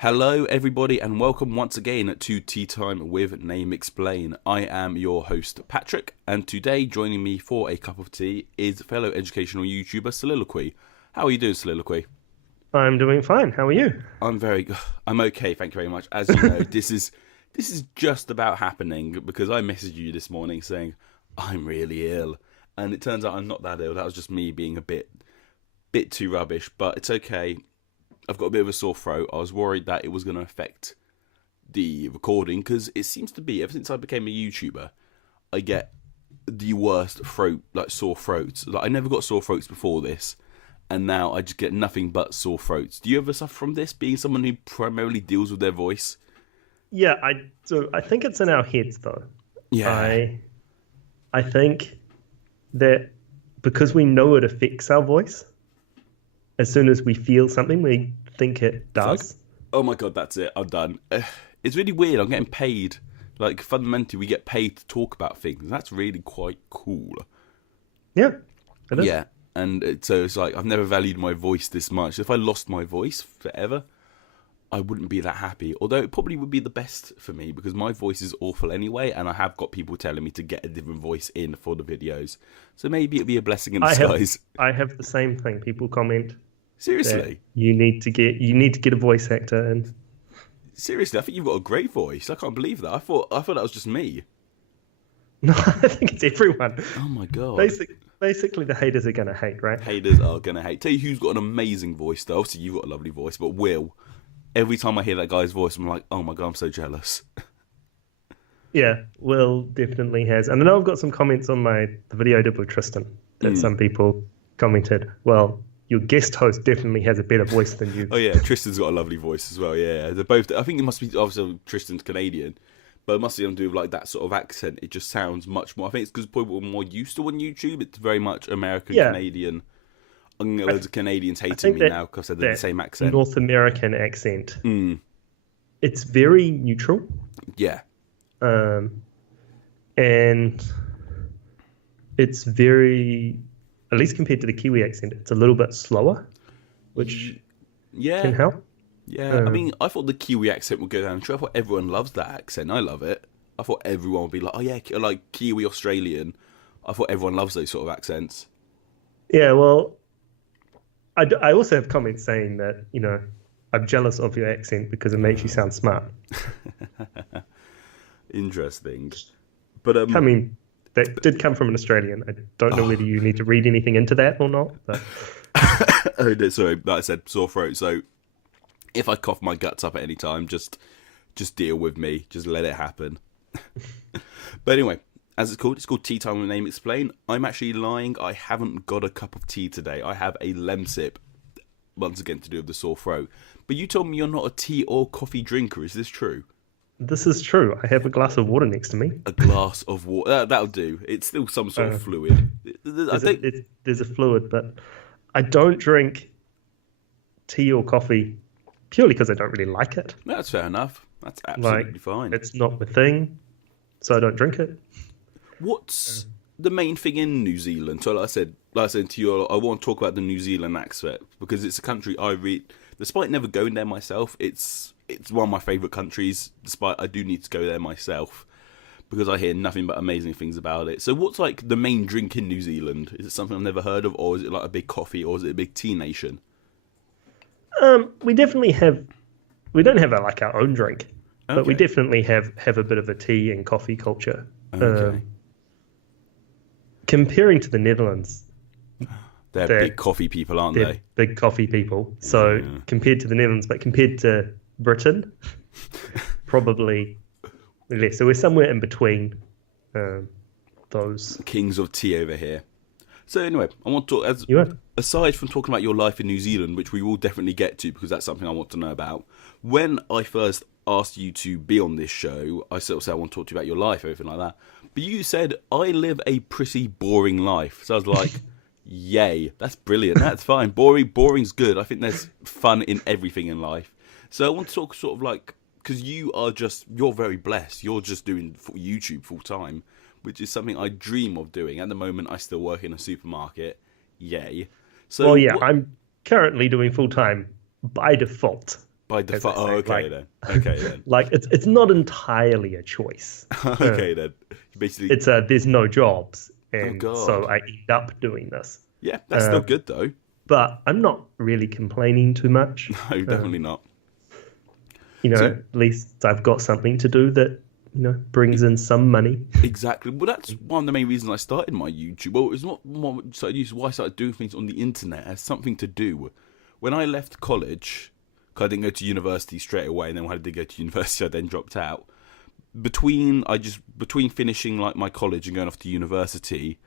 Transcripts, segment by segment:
Hello, everybody, and welcome once again to Tea Time with Name Explain. I am your host, Patrick, and today joining me for a cup of tea is fellow educational YouTuber Soliloquy. How are you doing, Soliloquy? I'm doing fine. How are you? I'm okay, thank you very much. As you know, this is just about happening because I messaged you this morning saying I'm really ill, and it turns out I'm not that ill. That was just me being a bit too rubbish, but it's okay. I've got a bit of a sore throat. I was worried that it was going to affect the recording because it seems to be ever since I became a YouTuber, I get the worst sore throats. Like I never got sore throats before this, and now I just get nothing but sore throats. Do you ever suffer from this? Being someone who primarily deals with their voice. Yeah, I think it's in our heads though. Yeah. I think that because we know it affects our voice, as soon as we feel something, we think it does. Oh my god, that's it. I'm done. It's really weird. I'm getting paid. Like fundamentally, we get paid to talk about things. That's really quite cool. Yeah, it is. Yeah, and so it's like I've never valued my voice this much. If I lost my voice forever, I wouldn't be that happy. Although it probably would be the best for me because my voice is awful anyway, and I have got people telling me to get a different voice in for the videos. So maybe it'd be a blessing in disguise. I have the same thing. People comment Seriously, you need to get a voice actor, and seriously, I think you've got a great voice. I can't believe that. I thought that was just me. no, I think it's everyone. Oh my god. Basically, the haters are gonna hate, right? Haters are gonna hate. Tell you who's got an amazing voice though. Obviously, you've got a lovely voice, but Will. Every time I hear that guy's voice, I'm like, oh my god, I'm so jealous. Yeah, Will definitely has. And I know I've got some comments on the video I did with Tristan that some people commented, well, your guest host definitely has a better voice than you. Oh yeah, Tristan's got a lovely voice as well. Yeah, they're both. I think it must be obviously Tristan's Canadian, but it must be something to do with like that sort of accent. It just sounds much more. I think it's because people are more used to on YouTube. It's very much American Canadian. I'm gonna get loads of Canadians hating me now because they're the same accent. North American accent. It's very neutral. Yeah. And it's very, at least compared to the Kiwi accent, it's a little bit slower, which can help. Yeah, I mean, I thought the Kiwi accent would go down. I thought everyone loves that accent. I love it. I thought everyone would be like, oh yeah, like Kiwi Australian. I thought everyone loves those sort of accents. Yeah, well, I also have comments saying that, I'm jealous of your accent because it makes you sound smart. Interesting. But I mean, that did come from an Australian. I don't know whether you need to read anything into that or not. But oh, no, sorry, like I said, sore throat. So if I cough my guts up at any time, just deal with me. Just let it happen. But anyway, as it's called Tea Time with Name Explain. I'm actually lying. I haven't got a cup of tea today. I have a lemsip, once again to do with the sore throat. But you told me you're not a tea or coffee drinker. Is this true? this is true. I have a glass of water next to me. A glass of water. That'll do. It's still some sort of fluid. There's a fluid, but I don't drink tea or coffee purely because I don't really like it. That's fair enough. That's absolutely fine. It's not the thing, so I don't drink it. What's the main thing in New Zealand? So, like I said to you, I want to talk about the New Zealand aspect because it's a country despite never going there myself, it's one of my favourite countries. Despite I do need to go there myself because I hear nothing but amazing things about it. So, what's like the main drink in New Zealand? Is it something I've never heard of, or is it like a big coffee, or is it a big tea nation? We definitely have. We don't have our own drink, but we Okay. definitely have a bit of a tea and coffee culture. Okay. Comparing to the Netherlands, They're big coffee people, aren't they're they? big coffee people. So compared to the Netherlands, but compared to Britain, probably less. So we're somewhere in between those. Kings of tea over here. So anyway, I want to talk, You are. aside from talking about your life in New Zealand, which we will definitely get to because that's something I want to know about. When I first asked you to be on this show, I sort of said I want to talk to you about your life, everything like that. But you said, I live a pretty boring life. So I was like, yay, that's brilliant. That's fine. Boring's good. I think there's fun in everything in life. So I want to talk sort of like, because you're very blessed. You're just doing YouTube full time, which is something I dream of doing. At the moment, I still work in a supermarket. Yay. So Well, yeah, I'm currently doing full time by default. By as I default. say. Oh, okay Like, then. Okay then. like it's not entirely a choice. Okay then. Basically. It's there's no jobs, Oh and so God. I end up doing this. Yeah, that's still good though. But I'm not really complaining too much. No, definitely not. So At least I've got something to do that, brings in some money. exactly. Well, that's one of the main reasons I started my YouTube. Well, it's not why I started doing things on the internet. It has something to do. When I left college, 'cause I didn't go to university straight away, and then when I did go to university, I then dropped out. Between finishing like my college and going off to university,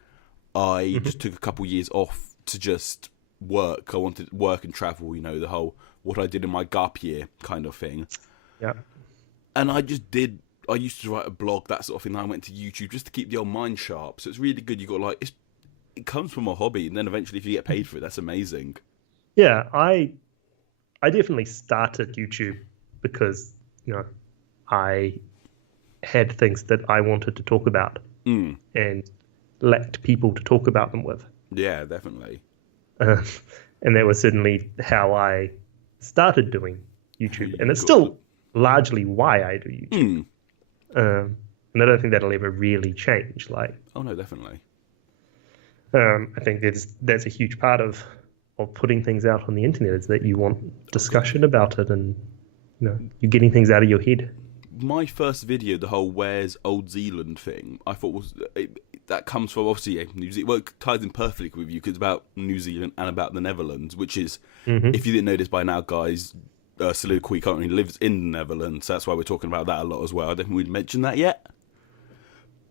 I just took a couple years off to just work. I wanted to work and travel. The whole what I did in my gap year kind of thing. Yeah. And I used to write a blog, that sort of thing. I went to YouTube just to keep the old mind sharp. So it's really good. You got it comes from a hobby, and then eventually, if you get paid for it, that's amazing. Yeah, I definitely started YouTube because I had things that I wanted to talk about and lacked people to talk about them with. Yeah, definitely. And that was certainly how I started doing YouTube, and it's still largely why I do YouTube. And I don't think that'll ever really change. Like, oh no, definitely. I think that's a huge part of putting things out on the internet is that you want discussion about it, and you're getting things out of your head. My first video, the whole "Where's Old Zealand" thing, I thought that comes from obviously New Zealand. Well, it ties in perfectly with you because it's about New Zealand and about the Netherlands, which is, if you didn't know this by now, guys, Soliloquy currently lives in the Netherlands. So that's why we're talking about that a lot as well. I don't think we'd mentioned that yet.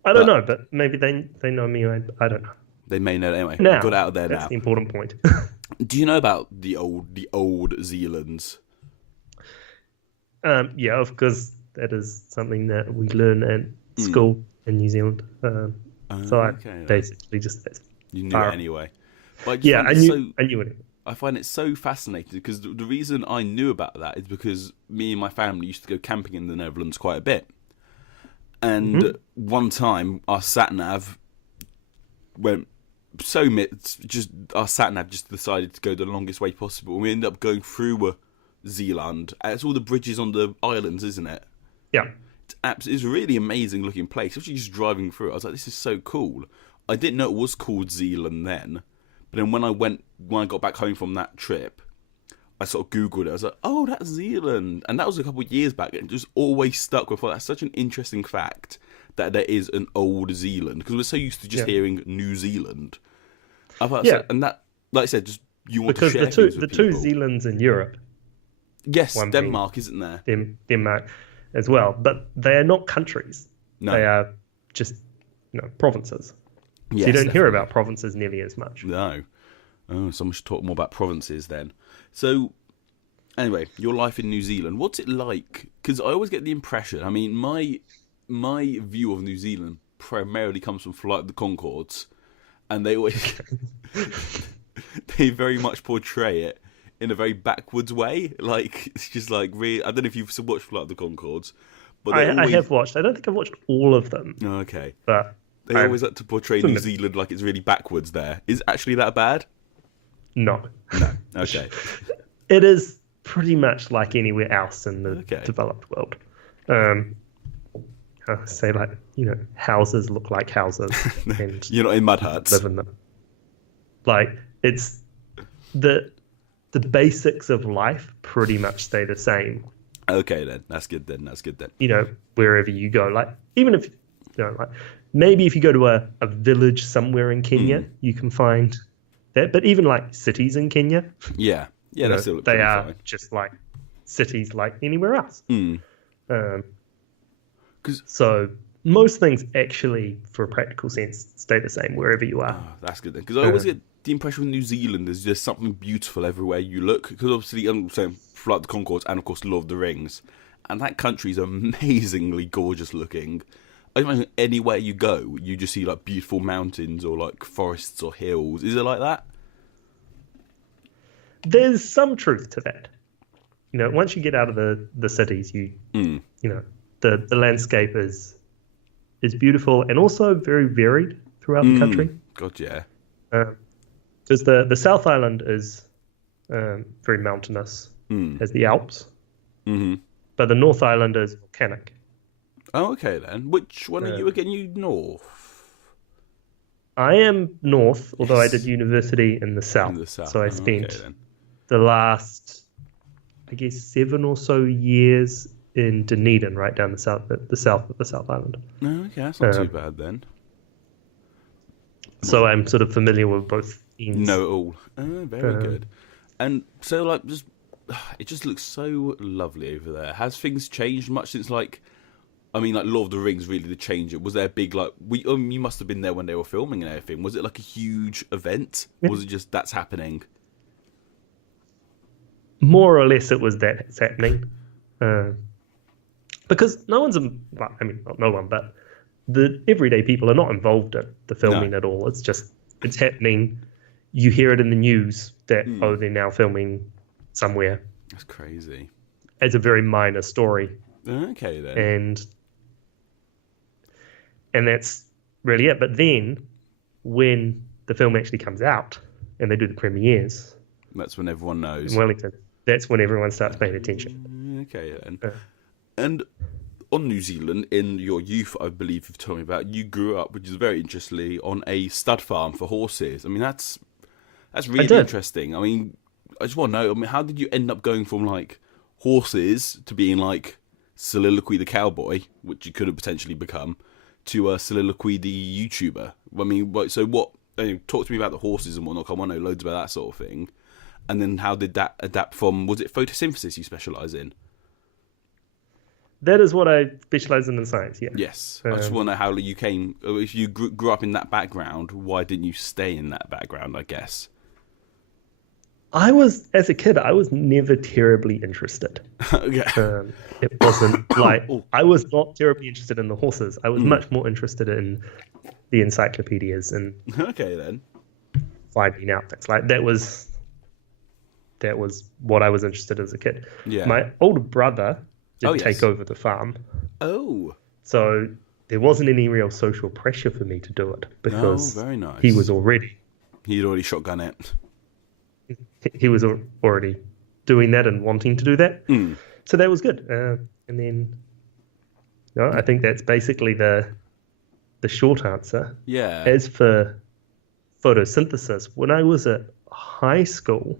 I don't know, but maybe they know me. I don't know. They may know anyway. Now, got out of there that's now. the important point. Do you know about the old Zealands? Yeah, of course, that is something that we learn at school in New Zealand. So I basically just you knew it anyway. But I knew it. I find it so fascinating because the reason I knew about that is because me and my family used to go camping in the Netherlands quite a bit. And one time our sat-nav went our sat-nav just decided to go the longest way possible. We ended up going through Zealand. It's all the bridges on the islands, isn't it? Yeah. It's a really amazing looking place. Especially just driving through it. I was like, this is so cool. I didn't know it was called Zealand then. But then when I got back home from that trip, I sort of Googled it. I was like, oh, that's Zealand. And that was a couple of years back. And it just always stuck with that's such an interesting fact that there is an old Zealand. Because we're so used to just hearing New Zealand. I thought, and that, like I said, just you want to share things with people. Two Zealands in Europe. Yes, Denmark, isn't there? Denmark as well. But they are not countries. No. They are just provinces. Yes, so you don't hear about provinces nearly as much. No. Oh, someone should talk more about provinces then. So, anyway, your life in New Zealand, what's it like? Because I always get the impression, I mean, my view of New Zealand primarily comes from Flight of the Conchords, and they always, they very much portray it in a very backwards way. Like, it's just like, really, I don't know if you've watched Flight of the Conchords, but I have watched. I don't think I've watched all of them. Oh, okay. But they always like to portray New Zealand like it's really backwards there. Is it actually that bad? No. Okay. It is pretty much like anywhere else in the developed world. I say houses look like houses. And you're not in mud huts. Live in them. Like, it's the basics of life pretty much stay the same. Okay, then. That's good then. Wherever you go. Like, even if, maybe if you go to a village somewhere in Kenya, you can find that. But even like cities in Kenya, yeah, that's still they are fine. just like cities like anywhere else. So most things actually, for a practical sense, stay the same wherever you are. Oh, that's good then, because I always get the impression with New Zealand there's just something beautiful everywhere you look. Because obviously, I'm saying Flight of the Conchords and of course Lord of the Rings, and that country is amazingly gorgeous looking. I imagine anywhere you go, you just see like beautiful mountains or like forests or hills. Is it like that? There's some truth to that. Once you get out of the cities, the landscape is beautiful and also very varied throughout the country. God, yeah. Because the South Island is very mountainous, has the Alps, Mm-hmm. but the North Island is volcanic. Oh, okay then. Which one are you Um, again? You north? I am north, although I did Yes. university in the In south. the south. So I Oh, okay spent then. the last, I guess, 7 or so years in Dunedin, right down the south of the South Island. Oh, okay, that's not too Um, bad then. so I'm sort of familiar with both ends. Know it all. Oh, very Um, good. And so, like, just it just looks so lovely over there. Has things changed much since, like, I mean, like, Lord of the Rings really did change it. Was there a big, like, you must have been there when they were filming and everything. Was it like a huge event? yeah. Or was it just that's happening? More or less, it was that it's happening. Uh, because no one's, well, I mean, not no one, but the everyday people are not involved in the No. filming at all. It's just, it's happening. You hear it in the news that, Mm, oh, they're now filming somewhere. that's crazy. As a very minor story. Okay then. And that's really it. But then when the film actually comes out and they do the premieres That's when everyone in knows. Wellington, that's when everyone starts paying attention. Okay then. Uh, And on New Zealand, in your youth, I believe you've told me about, you grew up, which is very interestingly, on a stud farm for horses. I mean, that's really did. interesting. I mean, I just want to know, I mean, how did you end up going from, like, horses to being, like, Soliloquy the cowboy, which you could have potentially become, to Soliloquy the YouTuber? I mean, so what, talk to me about the horses and whatnot. I want to know loads about that sort of thing. And then how did that adapt from, was it photosynthesis you specialise in? That is what I specialize in science, yeah. Yes. I just want to know how you came, if you grew up in that background, why didn't you stay in that background, I guess? As a kid, I was never terribly interested. Okay. It wasn't like, Oh. I was not terribly interested in the horses. I was much more interested in the encyclopedias and Okay then. finding out things. Like that was what I was interested in as a kid. Yeah. My older brother did Oh, yes. take over the farm, Oh. so there wasn't any real social pressure for me to do it because very nice. he was already He'd already shotgun it. already doing that and wanting to do that. Mm. So that was good. And then, no, I think that's basically the short answer. Yeah. As for photosynthesis, when I was at high school,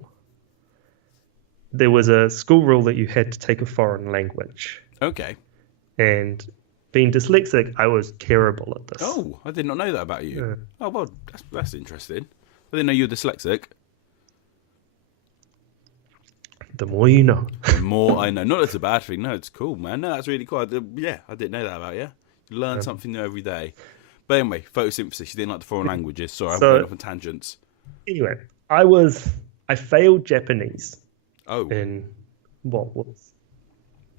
there was a school rule that you had to take a foreign language. Okay. And being dyslexic, I was terrible at this. Oh, I did not know that about you. Oh, well, that's interesting. I didn't know you were dyslexic. The more you know. The more I know. Not that it's a bad thing. No, it's cool, man. No, that's really cool. I didn't know that about you. You learn something new every day. But anyway, photosynthesis. You didn't like the foreign languages. Sorry, I'm going off on tangents. Anyway, I failed Japanese Oh, in what was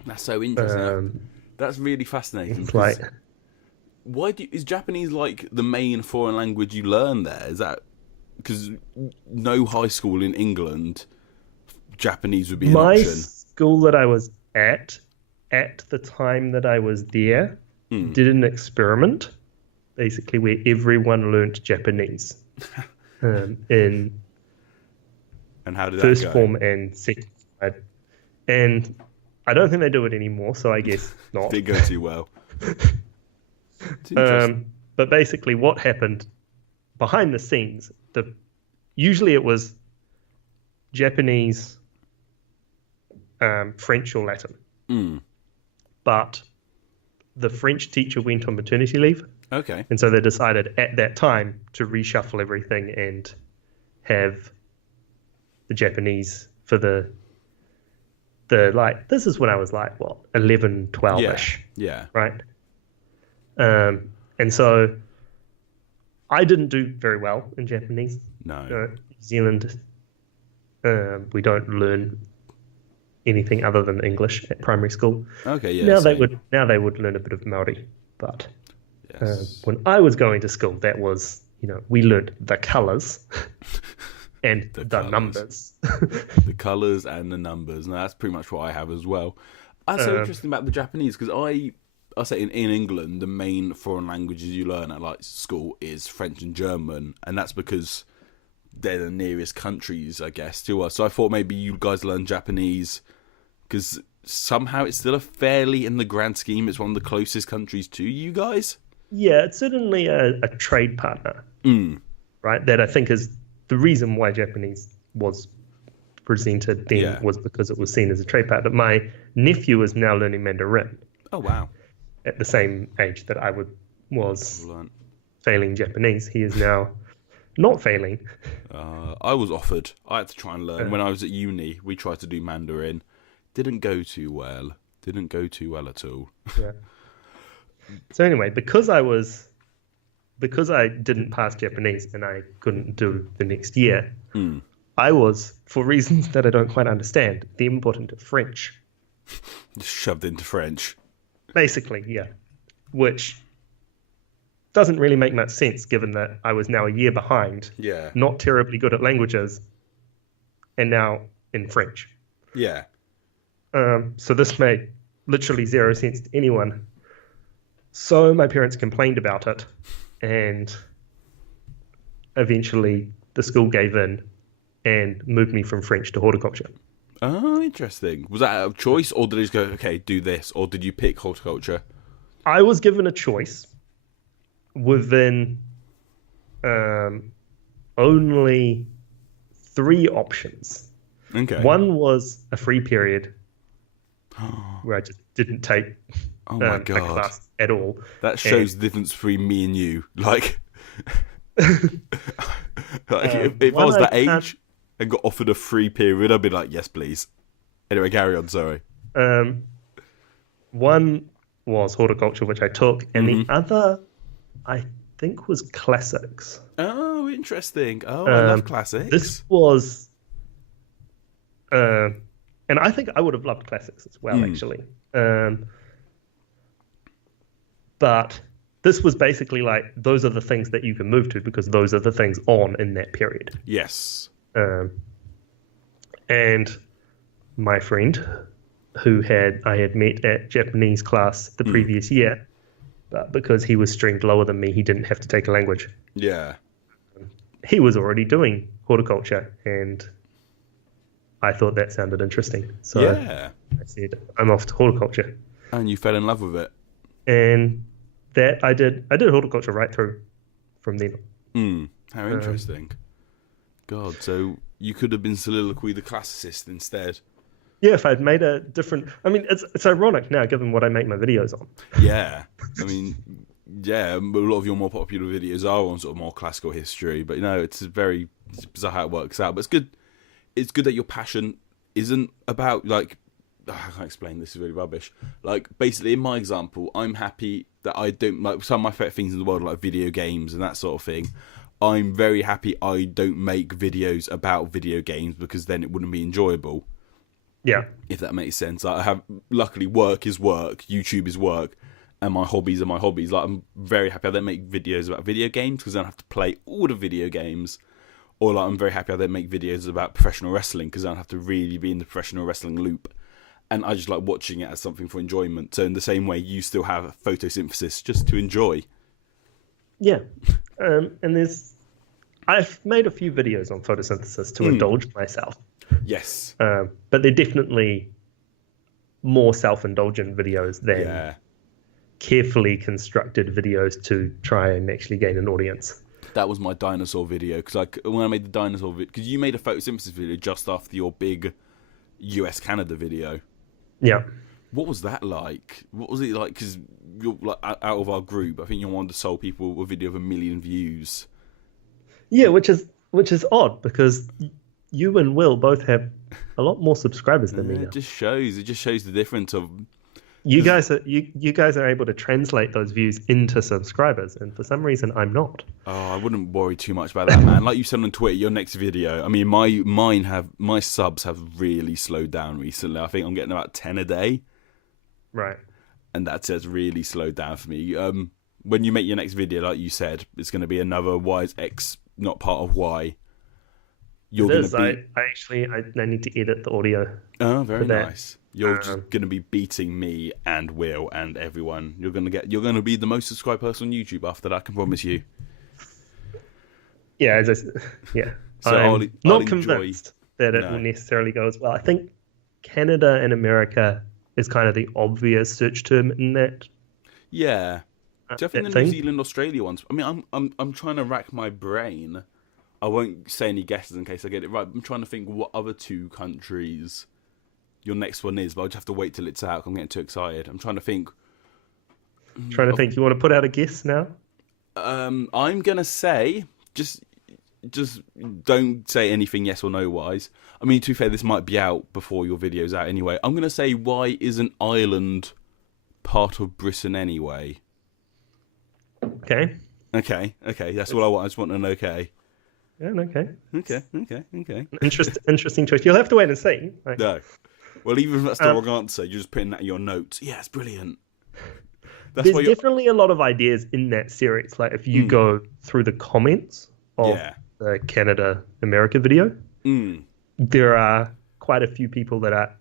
that's so interesting. That's really fascinating. it's like Is Japanese like the main foreign language you learn there? Is that because no high school in England Japanese would be an my option? school that I was at the time that I was there did an experiment basically where everyone learnt Japanese in And how did first that go? form and second grade. And I don't think they do it anymore, so I guess not. Didn't go too well. It's interesting. But basically, what happened behind the scenes? Usually it was Japanese, French, or Latin. But the French teacher went on maternity leave, Okay. and so they decided at that time to reshuffle everything and have the Japanese for the like. This is when I was like what 11, 12ish. Yeah. Right? And so I didn't do very well in Japanese. No. New Zealand, we don't learn anything other than English at primary school. Okay. Yeah. now same. they would learn a bit of Maori, but Yes. when I was going to school, that was we learned the colours and the colours. numbers. The colours and the numbers. No, that's pretty much what I have as well. That's so interesting about the Japanese because I say in England the main foreign languages you learn at like school is French and German, and that's because they're the nearest countries, I guess, to us. So I thought maybe you guys learn Japanese because somehow it's still a fairly, in the grand scheme, it's one of the closest countries to you guys. Yeah, it's certainly a trade partner, right? That I think is the reason why Japanese was presented then was because it was seen as a trade partner. My nephew is now learning Mandarin. Oh, wow. At the same age that I was failing Japanese. He is now not failing. I was offered. I had to try and learn. When I was at uni, we tried to do Mandarin. Didn't go too well. Didn't go too well at all. Yeah. So anyway, because I didn't pass Japanese and I couldn't do the next year, I was, for reasons that I don't quite understand, then put into French. Just shoved into French. Basically, yeah. Which doesn't really make much sense given that I was now a year behind. Yeah. Not terribly good at languages, and now in French. Yeah. So this made literally zero sense to anyone. So my parents complained about it, and eventually the school gave in and moved me from French to horticulture. Oh, interesting. Was that a choice, or did they just go, okay, do this, or did you pick horticulture? I was given a choice within only 3 options. Okay. One was a free period where I just didn't take my a God. class at all. That shows the difference between me and you. Like, if I was that age and got offered a free period, I'd be like, yes, please. Anyway, carry on, sorry. One was horticulture, which I took, and the other, I think, was classics. Oh, interesting. Oh, I love classics. This was... and I think I would have loved classics as well, actually. But this was basically like, those are the things that you can move to because those are the things on in that period. Yes. And my friend, who I had met at Japanese class the previous year, but because he was streamed lower than me, he didn't have to take a language. Yeah. He was already doing horticulture, and I thought that sounded interesting. So yeah. I said, I'm off to horticulture. And you fell in love with it. And that I did horticulture right through from then. How interesting. God, so you could have been Soliloquy the classicist instead. Yeah, if I'd made a different... I mean, it's ironic now, given what I make my videos on. Yeah. I mean, yeah, a lot of your more popular videos are on sort of more classical history, but, it's bizarre how it works out. But it's good that your passion isn't about, like... I can't explain, this is really rubbish. Like, basically, in my example, I'm happy that I don't... Like, some of my favourite things in the world are, like, video games and that sort of thing. I'm very happy I don't make videos about video games because then it wouldn't be enjoyable. Yeah. If that makes sense. I have, luckily, work is work, YouTube is work, and my hobbies are my hobbies. Like, I'm very happy I don't make videos about video games because I don't have to play all the video games. Or, like, I'm very happy I don't make videos about professional wrestling because I don't have to really be in the professional wrestling loop. And I just like watching it as something for enjoyment. So in the same way, you still have photosynthesis just to enjoy. Yeah. And I've made a few videos on photosynthesis to indulge myself. Yes. But they're definitely more self-indulgent videos than carefully constructed videos to try and actually gain an audience. That was my dinosaur video. Because when I made the dinosaur video... Because you made a photosynthesis video just after your big US-Canada video. Yeah. What was that like? What was it like? Because you're like out of our group, I think you're one of the sole people with a video of 1 million views. Yeah, which is odd because you and Will both have a lot more subscribers than me now. It just shows the difference of... You guys are able to translate those views into subscribers, and for some reason I'm not. Oh, I wouldn't worry too much about that, man. Like you said on Twitter, your next video. I mean, my subs have really slowed down recently. I think I'm getting about 10 a day. Right. And that's really slowed down for me. When you make your next video, like you said, it's going to be another Y is X, not part of Y. You're going to be... I need to edit the audio. Oh, very nice. You're just going to be beating me and Will and everyone. You're going to be the most subscribed person on YouTube after that, I can promise you. Yeah, So I'm not convinced that it will necessarily go as well. I think Canada and America is kind of the obvious search term in Yeah. Do you think that the New thing. Zealand Australia ones? I mean, I'm trying to rack my brain. I won't say any guesses in case I get it right. I'm trying to think what other two countries your next one is, but I'll just have to wait till it's out. I'm getting too excited. I'm trying to think. Trying to think. You want to put out a guess now? I'm gonna say just don't say anything yes or no wise. I mean, to be fair, this might be out before your video's out anyway. I'm gonna say, why isn't Ireland part of Britain anyway? Okay. Okay. That's all I want. I just want an okay. Yeah, okay. Okay. Interesting choice. You'll have to wait and see. Like, No. Well, even if that's the wrong answer, you're just putting that in your notes. Yeah, it's brilliant. That's there's why you're... definitely a lot of ideas in that series. Like if you go through the comments of the Canada America video, there are quite a few people that are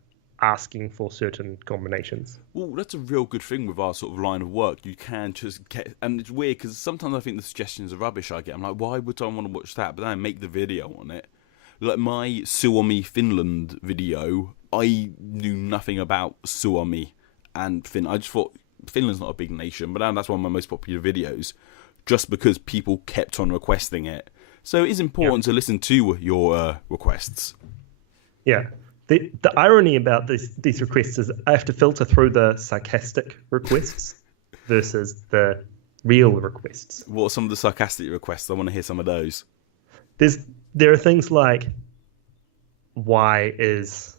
asking for certain combinations. Well, that's a real good thing with our sort of line of work. You can just get, and it's weird because sometimes I think the suggestions are rubbish I get. I'm like, why would I want to watch that? But then I make the video on it. Like my Suomi Finland video, I knew nothing about Suomi and Finland. I just thought Finland's not a big nation, but now that's one of my most popular videos, just because people kept on requesting it. So it is important to listen to your requests. Yeah. The irony about these requests is I have to filter through the sarcastic requests versus the real requests. What are some of the sarcastic requests? I want to hear some of those. There are things like, why is,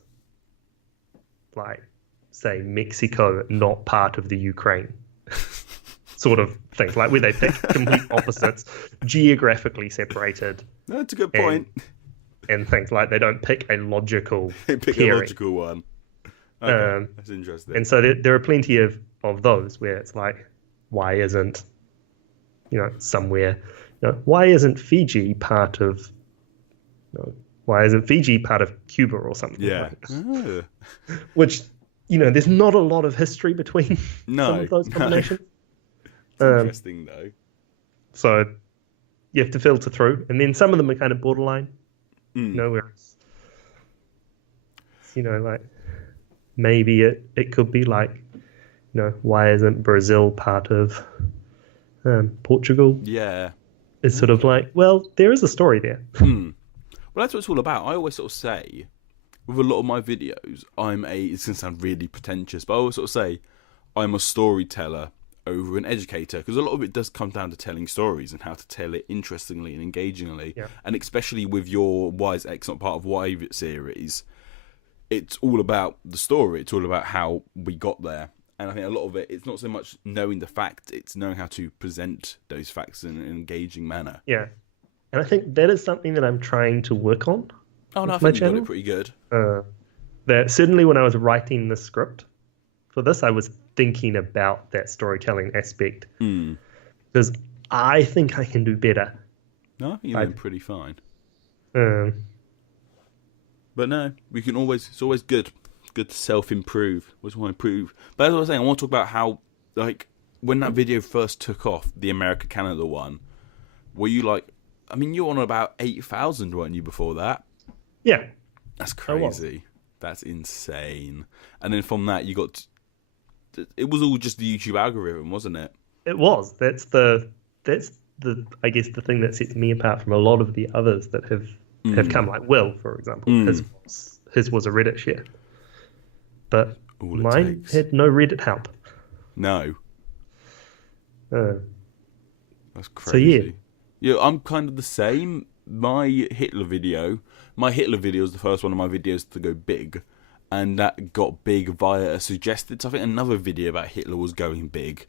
like, say, Mexico not part of the Ukraine? Sort of things, like where they pick complete opposites, geographically separated. That's a good point. And things like they don't pick a logical pick pairing. a logical one. Okay, that's interesting. And so there are plenty of those where it's like, why isn't, somewhere, why isn't Fiji part of, why isn't Fiji part of Cuba or something? Yeah. Like which, there's not a lot of history between some of those combinations. It's interesting though. So you have to filter through, and then some of them are kind of borderline. Where it's, like maybe it could be like, why isn't Brazil part of Portugal? Yeah. It's sort of like, well, there is a story there. Well, that's what it's all about. I always sort of say, with a lot of my videos, it's going to sound really pretentious, but I always sort of say, I'm a storyteller over an educator, because a lot of it does come down to telling stories and how to tell it interestingly and engagingly. And especially with your Why is X Not Part of Y series, it's all about the story. It's all about how we got there. And I think a lot of it's not so much knowing the fact, it's knowing how to present those facts in an engaging manner. Yeah. And I think that is something that I'm trying to work on. Oh, no, I think you got it pretty good. That certainly when I was writing the script for this, I was thinking about that storytelling aspect. Because I think I can do better. No, I think you're doing pretty fine. But no, it's always good to self-improve. Always want to improve. But as I was saying, I want to talk about how, like, when that video first took off, the America-Canada one, were you like, I mean, you were on about 8,000, weren't you, before that? Yeah. That's crazy. That's insane. And then from that, you got... It was all just the YouTube algorithm, wasn't it? It was. That's the I guess the thing that sets me apart from a lot of the others that have come, like Will, for example. His was a Reddit share. But mine had no Reddit help. No. That's crazy. So yeah, I'm kind of the same. My Hitler video is the first one of my videos to go big. And that got big via a suggested. I think another video about Hitler was going big.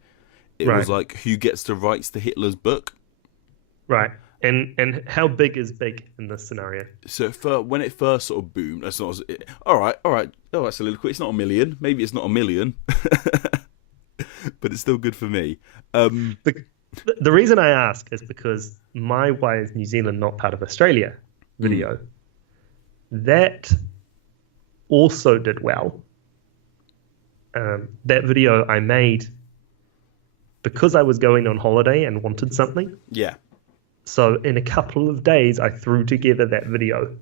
It was like, who gets the rights to Hitler's book? Right. And how big is big in this scenario? So when it first sort of boomed, that's not all right. Soliloquy. It's not a million. Maybe it's not a million, but it's still good for me. The reason I ask is because my Why is New Zealand Not Part of Australia video, that also did well. That video I made because I was going on holiday and wanted something. Yeah. So in a couple of days, I threw together that video.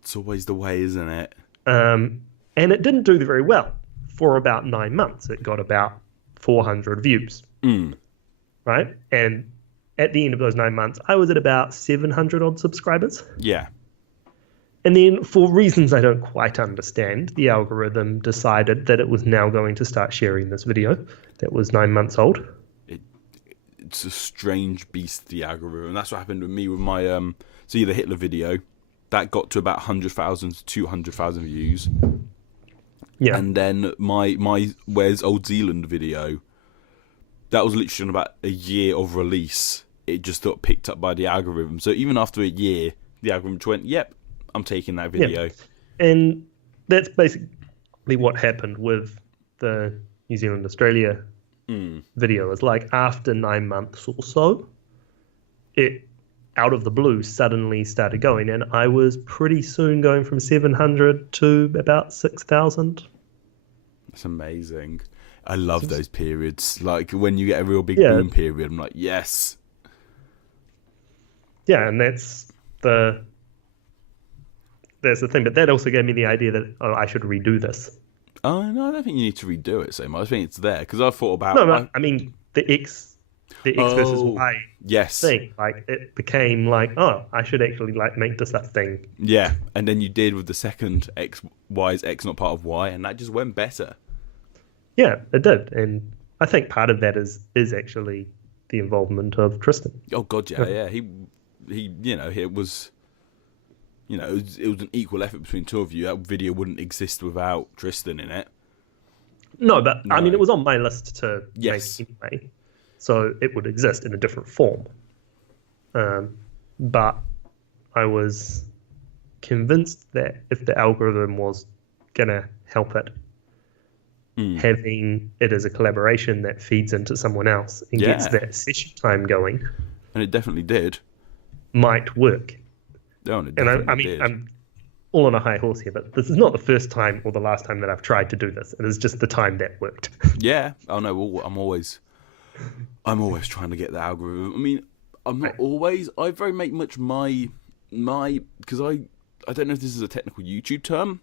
It's always the way, isn't it? And it didn't do very well for about 9 months, it got about 400 views. Right? And at the end of those 9 months, I was at about 700 odd subscribers. Yeah. And then, for reasons I don't quite understand, the algorithm decided that it was now going to start sharing this video that was 9 months old. It's a strange beast, the algorithm. That's what happened with me with my the Hitler video. That got to about 100,000 to 200,000 views. Yeah. And then my Where's Old Zealand video, that was literally on about a year of release. It just got picked up by the algorithm. So even after a year, the algorithm just went, yep, I'm taking that video. Yeah. And that's basically what happened with the New Zealand Australia video. Is like after 9 months or so, it out of the blue suddenly started going, and I was pretty soon going from 700 to about 6,000. That's amazing. I love those periods. Like when you get a real big boom period, I'm like, yes. Yeah, and that's the thing. But that also gave me the idea that I should redo this. Oh no, I don't think you need to redo it so much. I think it's there because I thought about. No, I mean the X versus Y thing. Like it became like, oh, I should actually like make this a thing. Yeah, and then you did with the second X. Y is X not part of Y, and that just went better. Yeah, it did, and I think part of that is actually the involvement of Tristan. Oh God, yeah. He, it was. It was an equal effort between two of you. That video wouldn't exist without Tristan in it. No, but I mean, it was on my list to make anyway, so it would exist in a different form. But I was convinced that if the algorithm was gonna help it, having it as a collaboration that feeds into someone else and gets that session time going, and it definitely did, might work. Oh, it and did. I'm all on a high horse here, but this is not the first time or the last time that I've tried to do this. It is just the time that worked. Yeah. Oh no. I'm always trying to get the algorithm. I mean, I'm not always. I very much my because I don't know if this is a technical YouTube term.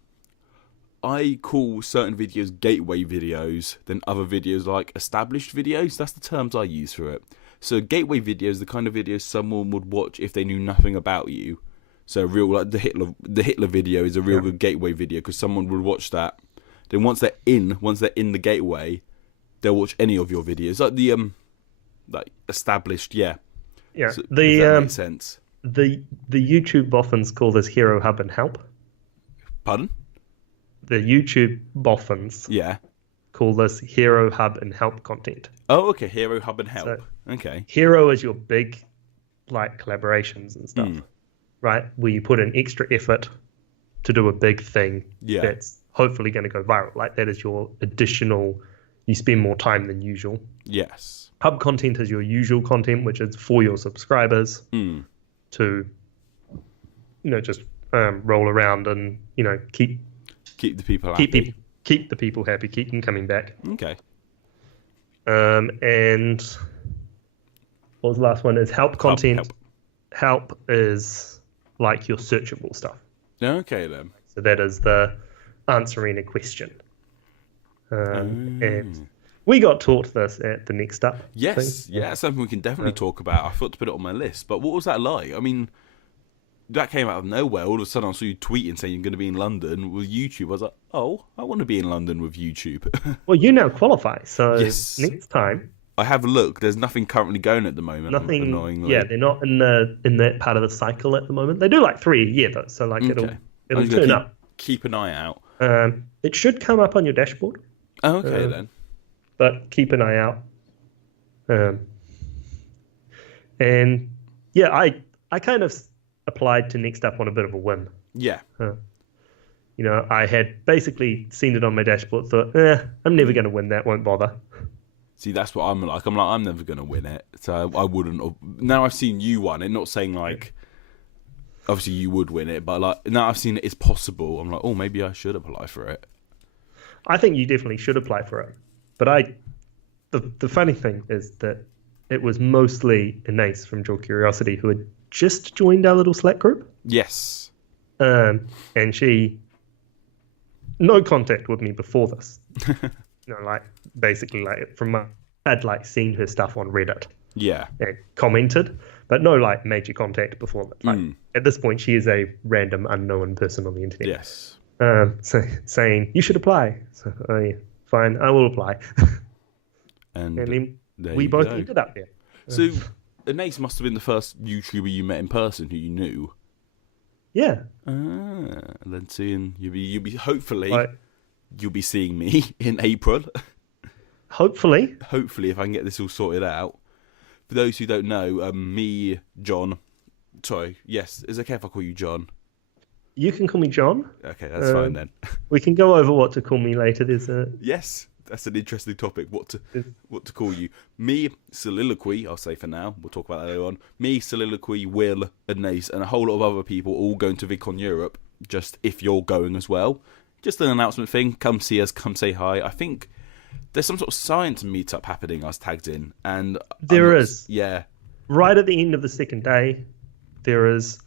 I call certain videos gateway videos, then other videos like established videos. That's the terms I use for it. So gateway videos, the kind of videos someone would watch if they knew nothing about you. So real like the Hitler video is a real good gateway video because someone would watch that. Then once they're in the gateway, they'll watch any of your videos. Like the like established, yeah. So, that makes sense. The YouTube boffins call this Hero Hub and Help. Pardon? The YouTube boffins call this Hero Hub and Help content. Oh, okay. Hero Hub and Help. So, okay. Hero is your big like collaborations and stuff. Right? Where you put in extra effort to do a big thing that's hopefully going to go viral. Like that is your additional, you spend more time than usual. Yes. Hub content is your usual content, which is for your subscribers to, just roll around and, keep the people happy. Keep the people happy, keep them coming back. Okay. And what was the last one? Is help content. Help is like your searchable stuff. Okay, then. So that is the answering a question. And we got taught this at the Next Up. Yes, thing. yeah, something we can definitely talk about. I thought to put it on my list, but what was that like? I mean, that came out of nowhere. All of a sudden, I saw you tweeting saying you're going to be in London with YouTube. I was like, oh, I want to be in London with YouTube. Well, you now qualify, so next time. I have a look. There's nothing currently going at the moment. Nothing. Annoyingly. Yeah, they're not in that part of the cycle at the moment. They do like 3 a year though, so like it'll turn up. Keep an eye out. It should come up on your dashboard. Oh, okay then. But keep an eye out. And yeah, I kind of applied to Next Up on a bit of a whim. Yeah. I had basically seen it on my dashboard, thought, I'm never going to win that, won't bother. See, that's what I'm like. I'm never going to win it. So I wouldn't have. Now I've seen you won it, not saying like, obviously you would win it, but like now I've seen it is possible. I'm like, oh, maybe I should apply for it. I think you definitely should apply for it. But the funny thing is that it was mostly Inez from Draw Curiosity who had just joined our little Slack group. Yes. And she no contact with me before this. Like basically like I'd like seen her stuff on Reddit Yeah. and commented, but no like major contact before that. Like at this point, she is a random unknown person on the internet. Yes. Saying you should apply. So yeah, fine, I will apply. And then we both ended up there. So Anais must have been the first YouTuber you met in person who you knew. Yeah. And then seeing you'll be hopefully you'll be seeing me in April. Hopefully, if I can get this all sorted out. For those who don't know, me, John. Sorry, yes, is it okay if I call you John? You can call me John. Okay, that's fine then. We can go over what to call me later. Yes, that's an interesting topic. What to call you? Me, Soliloquy. I'll say for now. We'll talk about that later on. Me, Soliloquy, Will, Anais, and a whole lot of other people all going to VidCon Europe. Just if you're going as well. Just an announcement thing. Come see us. Come say hi. I think there's some sort of science meetup happening. I was tagged in, and there is. Yeah. Right at the end of the second day, there is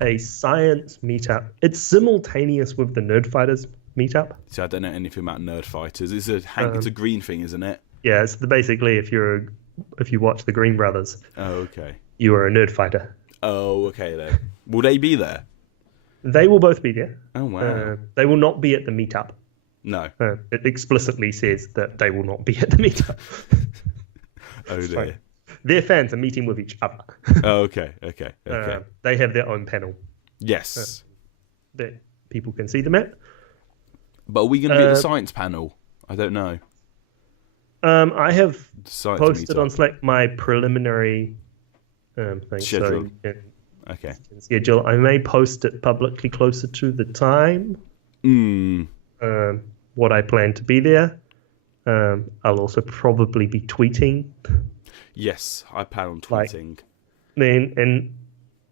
a science meetup. It's simultaneous with the Nerd Fighters meetup. See, I don't know anything about Nerd Fighters. It's a green thing, isn't it? Yeah, it's basically if you watch the Green Brothers. Oh, okay. You are a nerd fighter. Oh, okay then. Will they be there? They will both be there. Oh wow. They will not be at the meetup. No. It explicitly says that they will not be at the meetup. Oh dear. So their fans are meeting with each other. Oh, okay. They have their own panel. Yes. That people can see them at. But are we going to be at the science panel? I don't know. I have posted meetup on Slack my preliminary thing. Schedule. So okay. Schedule. I may post it publicly closer to the time. What I plan to be there. I'll also probably be tweeting. Yes, I plan on tweeting. And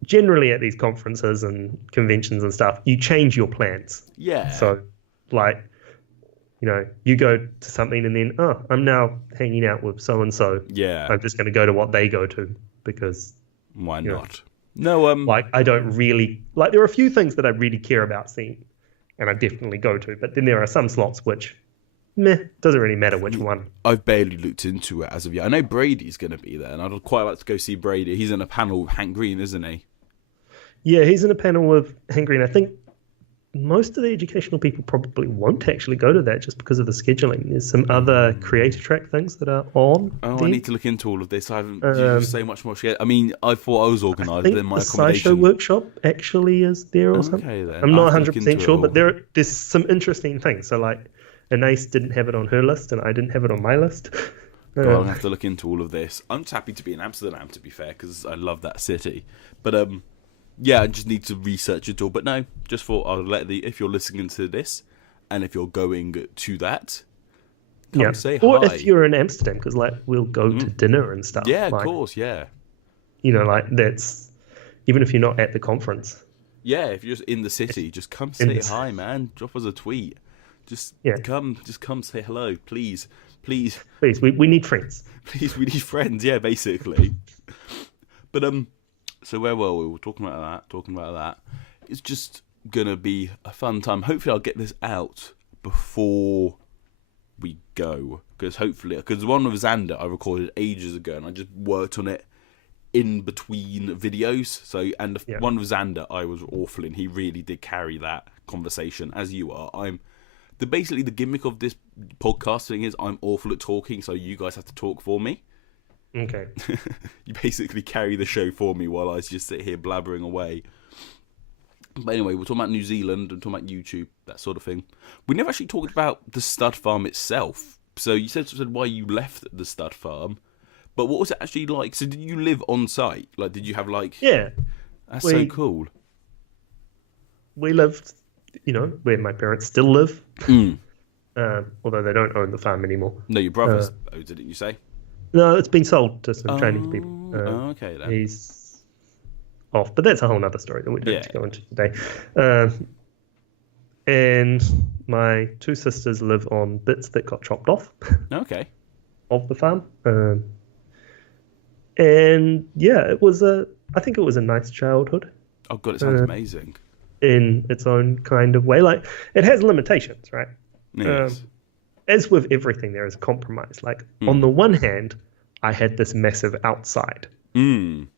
generally at these conferences and conventions and stuff, you change your plans. Yeah. So, you go to something and then, I'm now hanging out with so and so. Yeah. I'm just going to go to what they go to because. Why not? No. I don't really there are a few things that I really care about seeing, and I definitely go to. But then there are some slots which, doesn't really matter which one. I've barely looked into it as of yet. I know Brady's going to be there, and I'd quite like to go see Brady. He's in a panel with Hank Green, isn't he? Yeah, he's in a panel with Hank Green. I think most of the educational people probably won't actually go to that just because of the scheduling. There's some other creator track things that are on. Oh, there. I need to look into all of this. I haven't used so much more shit. I mean, I thought I was organised, but then my the accommodation. SciShow workshop actually is there or something. Okay, then. I'm not 100% sure, but there's some interesting things. So Anais didn't have it on her list, and I didn't have it on my list. Well, I'll have to look into all of this. I'm just happy to be in Amsterdam, to be fair, because I love that city. But yeah, I just need to research it all. But no, just thought I'll if you're listening to this, and if you're going to that, come say hi. Or if you're in Amsterdam, because we'll go to dinner and stuff. Yeah, of course, yeah. That's even if you're not at the conference. Yeah, if you're just in the city, just come say hi, man. Drop us a tweet. Just come say hello, please. Please, we need friends. Please, we need friends, yeah, basically. But so where were we? We were talking about that. It's just gonna be a fun time. Hopefully I'll get this out before we go. Because the one with Xander I recorded ages ago and I just worked on it in between videos. So, and the one with Xander I was awful in. He really did carry that conversation, as you are. Basically the gimmick of this podcast thing is I'm awful at talking, so you guys have to talk for me. Okay. You basically carry the show for me while I just sit here blabbering away. But anyway, we're talking about New Zealand and talking about YouTube, that sort of thing. We never actually talked about the stud farm itself. So you said why you left the stud farm, but what was it actually like? So did you live on site? Did you have Yeah. That's so cool. We lived, where my parents still live. Although they don't own the farm anymore. No, your brother owns it, didn't you say? No, it's been sold to some training people. Okay, then. He's off, but that's a whole other story that we don't have to go into today. And my two sisters live on bits that got chopped off. Okay. Of the farm. And yeah, I think it was a nice childhood. Oh god, it sounds amazing. in its own kind of way. Like, it has limitations, right? Yes. As with everything, there is compromise. Like, on the one hand, I had this massive outside, Mm.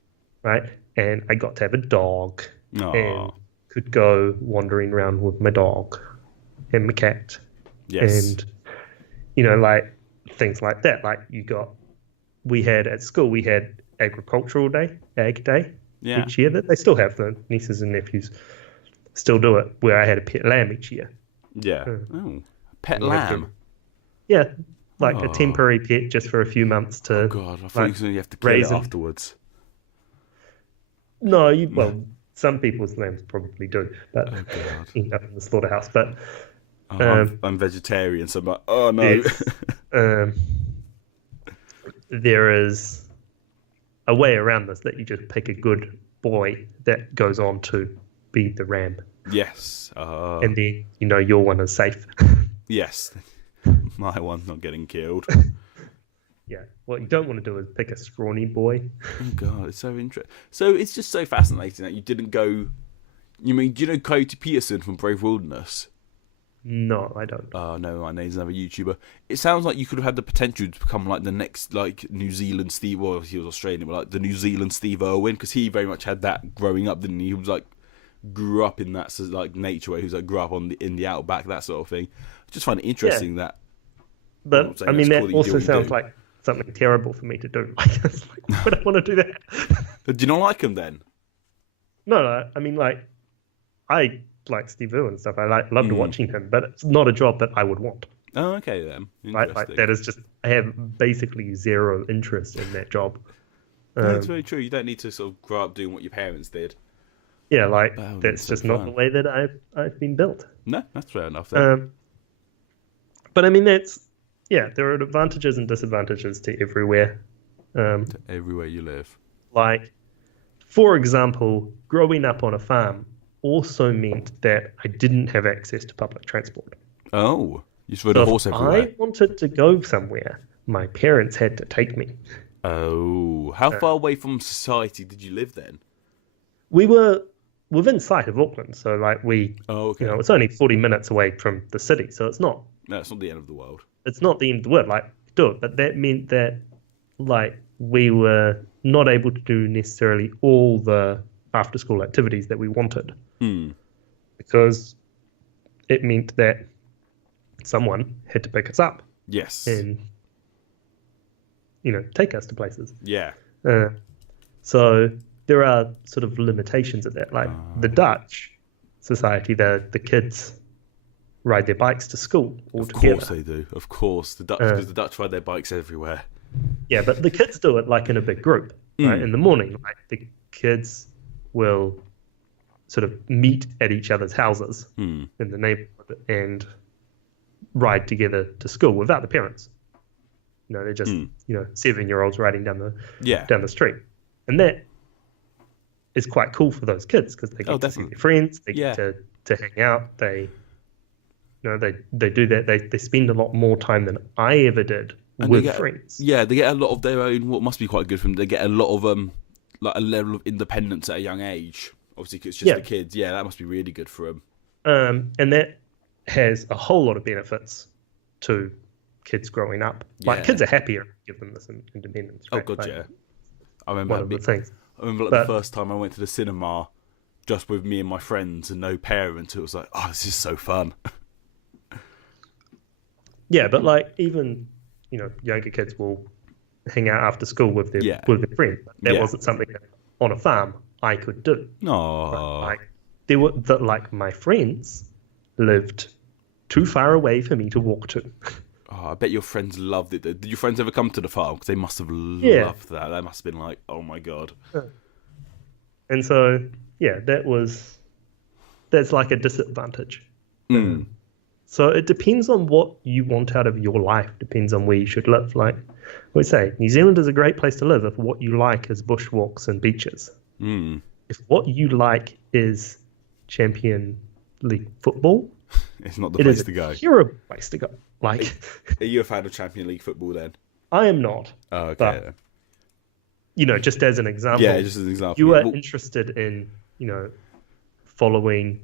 right? And I got to have a dog and Aw. could go wandering around with my dog and my cat. Yes. And, like things like that. Like, we had at school, we had agricultural day, ag day, Yeah. each year. That they still have, the nieces and nephews still do it, where I had a pet lamb each year. Yeah. Oh. Pet We have to- lamb. Yeah, like a Oh. temporary pet just for a few months to. Oh God, I thought you have to kill it raise 'em. afterwards. No, well, some people's lambs probably do, but Oh God. end up in the slaughterhouse. But Oh, I'm vegetarian, so I'm like, oh no. there's, there is a way around this, that you just pick a good boy that goes on to be the ram, Yes. and then your one is safe. Yes. My one's not getting killed. Yeah, what you don't want to do is pick a scrawny boy. Oh God, it's so interesting. So it's just so fascinating that you didn't go. You mean, do you know Coyote Peterson from Brave Wilderness? No, I don't. Oh no, my name's another YouTuber. It sounds like you could have had the potential to become like the next like New Zealand Steve. Well, he was Australian, but like the New Zealand Steve Irwin, because he very much had that growing up, didn't he? He was like grew up in that sort of, like nature where he was like grew up in the outback, that sort of thing. I just find it interesting that. I'm not But saying I mean, that's cool that that you do also what you sounds do. like something terrible for me to do. It's like, would I want to do that? Do you not like him then? No, I mean, like, I like Steve Irwin and stuff. I loved watching him, but it's not a job that I would want. Oh, okay then. Right? Like, that is just, I have basically zero interest in that job. That's very true. You don't need to sort of grow up doing what your parents did. Yeah, like, Oh, that's so just not fun. the way that I've been built. No, that's fair enough. Then. But I mean, there are advantages and disadvantages to everywhere. Everywhere you live. Like, for example, growing up on a farm also meant that I didn't have access to public transport. Oh, you just rode a So horse if everywhere. I wanted to go somewhere, my parents had to take me. Oh, how far away from society did you live then? We were within sight of Auckland, so like Oh, okay. it's only 40 minutes away from the city, so it's not No, it's not the end of the world. the end of the world. Like, do it, but that meant that like we were not able to do necessarily all the after school activities that we wanted, because it meant that someone had to pick us up Yes. and take us to places. Yeah. So there are sort of limitations of that. Like the Dutch society, the kids ride their bikes to school all Of together. course they do. Of course. Because the Dutch ride their bikes everywhere. Yeah, but the kids do it like in a big group, right? In the morning, like the kids will sort of meet at each other's houses in the neighborhood and ride together to school without the parents. They're just 7-year-olds riding down the street, and that is quite cool for those kids because they get to see their friends, they get to hang out. They do that. They spend a lot more time than I ever did with friends. Yeah, they get a lot of their own. What must be quite good for them. They get a lot of like a level of independence at a young age. Obviously, 'cause it's just the kids. Yeah, that must be really good for them. And that has a whole lot of benefits to kids growing up. Like, kids are happier if you give them this independence. Right? Oh god, like, yeah. I remember one of the things. the first time I went to the cinema, just with me and my friends and no parents. It was like, oh, this is so fun. Yeah, but like even younger kids will hang out after school with their friends. That wasn't something that on a farm I could do. No. Like, there were my friends lived too far away for me to walk to. Oh, I bet your friends loved it. Did your friends ever come to the farm? Because they must have loved that. That must have been like, oh my god. And so, that's like a disadvantage. So it depends on what you want out of your life. Depends on where you should live. Like we say, New Zealand is a great place to live if what you like is bushwalks and beaches. If what you like is Champion League football, it's not the place to go. It is a terrible place to go. Like, are you a fan of Champion League football then? I am not. Oh, okay. But, just as an example. Yeah, just as an example. You are interested in, following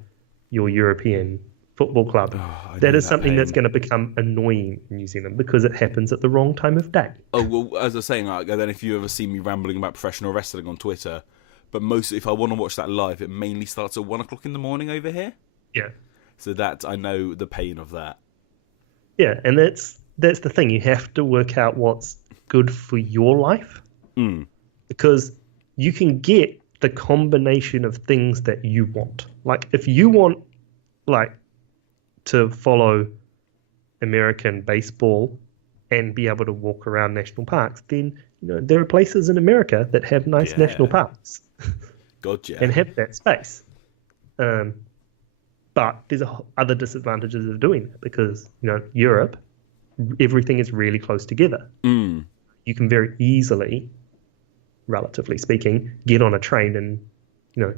your European football club. Oh, That is something that's going to become annoying in New Zealand because it happens at the wrong time of day. Oh, well, as I was saying, like, then if you ever see me rambling about professional wrestling on Twitter, but mostly if I want to watch that live, it mainly starts at 1 o'clock in the morning over here. Yeah. So that, I know the pain of that. Yeah, and that's the thing. You have to work out what's good for your life. Because you can get the combination of things that you want. Like, if you want, like, to follow American baseball and be able to walk around national parks, then there are places in America that have nice national parks. Gotcha. And have that space. But there's other disadvantages of doing that because Europe, everything is really close together. You can very easily, relatively speaking, get on a train and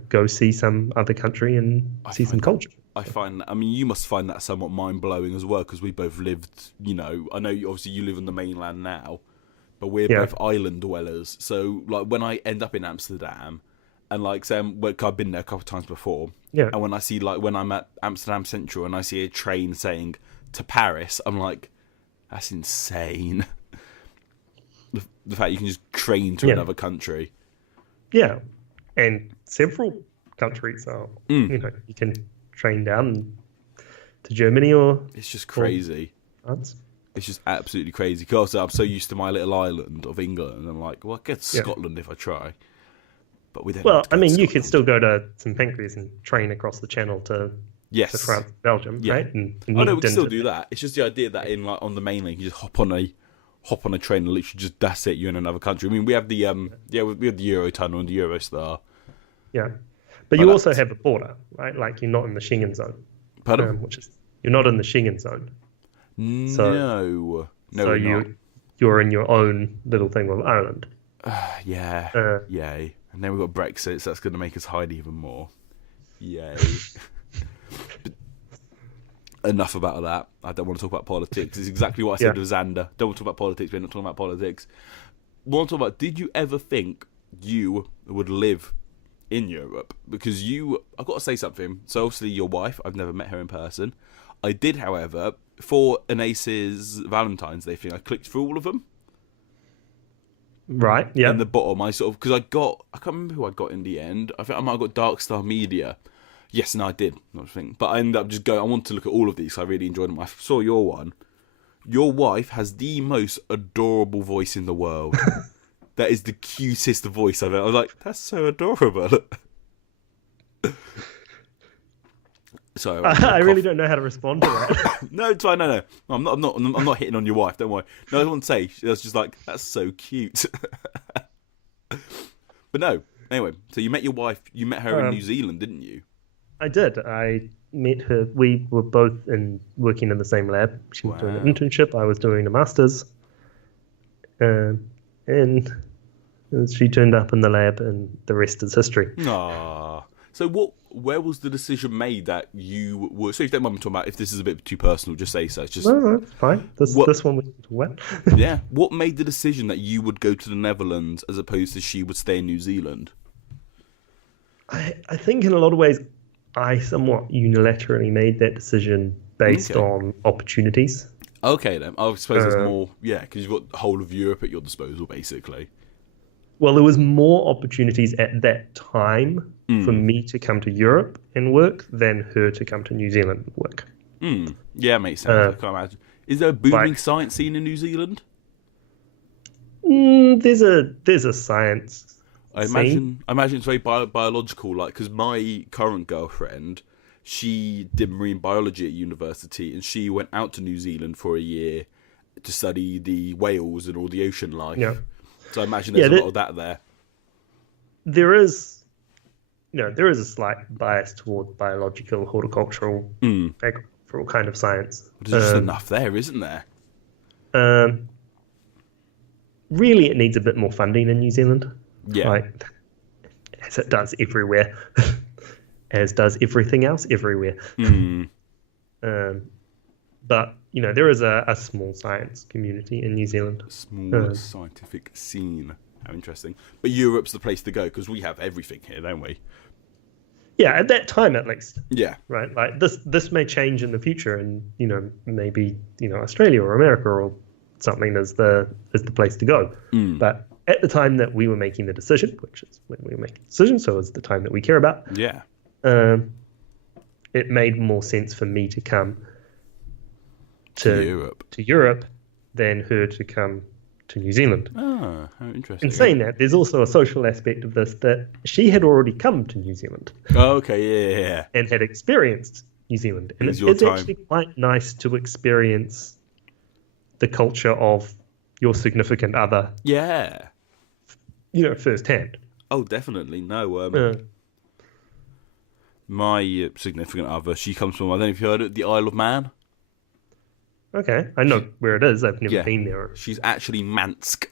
go see some other country and see some culture. I mean, you must find that somewhat mind-blowing as well, because we both lived, I know obviously you live on the mainland now, but we're both island dwellers. So, like, when I end up in Amsterdam, and, like, say, I've been there a couple of times before, and when I see, like, when I'm at Amsterdam Central and I see a train saying to Paris, I'm like, that's insane. The fact you can just train to another country. Yeah, and several countries are, you can train down to Germany or... It's just crazy. France. It's just absolutely crazy. Because I'm so used to my little island of England, and I'm like, well, I'll get to Scotland if I try. But we don't. Well, I mean, you could still go to St Pancras and train across the channel to France, Belgium, right? And I know we can still do that. It's just the idea that on the mainland, you just hop on a train and literally just that's it. You're in another country. I mean, we have the we have the Eurotunnel and the Eurostar. Yeah, but you also have a border, right? Like you're not in the Schengen zone. Pardon? You're not in the Schengen zone. No, you're in your own little thing with Ireland. Yay. And then we've got Brexit, so that's going to make us hide even more. Yay. Enough about that. I don't want to talk about politics. It's exactly what I said with Xander. Don't want to talk about politics. We're not talking about politics. We want to talk about, did you ever think you would live in Europe? Because I've got to say something. So obviously your wife, I've never met her in person. I did, however, for an Ace's Valentine's Day thing, I clicked through all of them. Right, yeah. In the bottom, I can't remember who I got in the end. I think I might have got Dark Star Media. Yes, and I did. But I ended up just going, I wanted to look at all of these, so I really enjoyed them. I saw your one. Your wife has the most adorable voice in the world. That is the cutest voice I've ever. I was like, that's so adorable. Sorry, I really don't know how to respond to that. No, it's fine. No, I'm not hitting on your wife. Don't worry. No, I don't want to say. She was just like, that's so cute. But no. Anyway, so you met your wife. You met her in New Zealand, didn't you? I did. I met her. We were both working in the same lab. She was doing an internship. I was doing a master's. And she turned up in the lab, and the rest is history. Aww. So where was the decision made that you were... So if you don't mind me talking about, if this is a bit too personal, just say so. It's just... No, it's fine. This one was wet. Yeah. What made the decision that you would go to the Netherlands as opposed to she would stay in New Zealand? I think in a lot of ways, I somewhat unilaterally made that decision based on opportunities. Okay, then. I suppose there's more... Yeah, because you've got the whole of Europe at your disposal, basically. Well, there was more opportunities at that time for me to come to Europe and work than her to come to New Zealand and work. Yeah, makes sense. I can't imagine. Is there a booming science scene in New Zealand? There's a science scene. I imagine it's very biological, like, because my current girlfriend, she did marine biology at university, and she went out to New Zealand for a year to study the whales and all the ocean life. Yeah. So I imagine there's a lot of that there. There is a slight bias toward biological, horticultural, agricultural kind of science. But there's just enough there, isn't there? Really, it needs a bit more funding in New Zealand. Yeah. Like, as it does everywhere. As does everything else everywhere. But, there is a small science community in New Zealand. A small scientific scene. How interesting. But Europe's the place to go, because we have everything here, don't we? Yeah, at that time at least. Yeah. Right. Like this may change in the future, and maybe Australia or America or something is the place to go. But at the time that we were making the decision, which is when we were making the decision, so it's the time that we care about. Yeah. It made more sense for me to come to Europe than her to come to New Zealand. Oh, how interesting. In saying that, there's also a social aspect of this that she had already come to New Zealand. Oh, okay, yeah. And had experienced New Zealand. And it's actually quite nice to experience the culture of your significant other. Yeah. Firsthand. Oh, definitely. No. My significant other, she comes from, I don't know if you heard it, the Isle of Man. Okay, I know where it is. I've never been there. She's actually Mansk,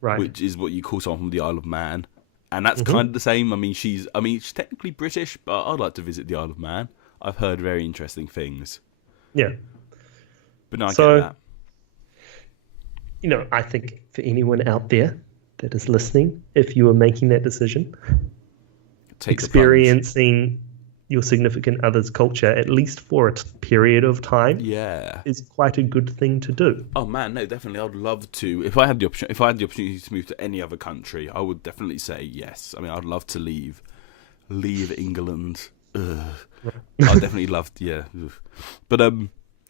right? Which is what you call someone from the Isle of Man, and that's kind of the same. I mean, she's technically British, but I'd like to visit the Isle of Man. I've heard very interesting things. Yeah, but no, I get that. I think for anyone out there that is listening, if you are making that decision, experiencing your significant other's culture, at least for a period of time, is quite a good thing to do. Oh man, no, definitely. I'd love to. If I had the opportunity to move to any other country, I would definitely say yes. I mean, I'd love to leave England. I'd definitely love to, yeah. But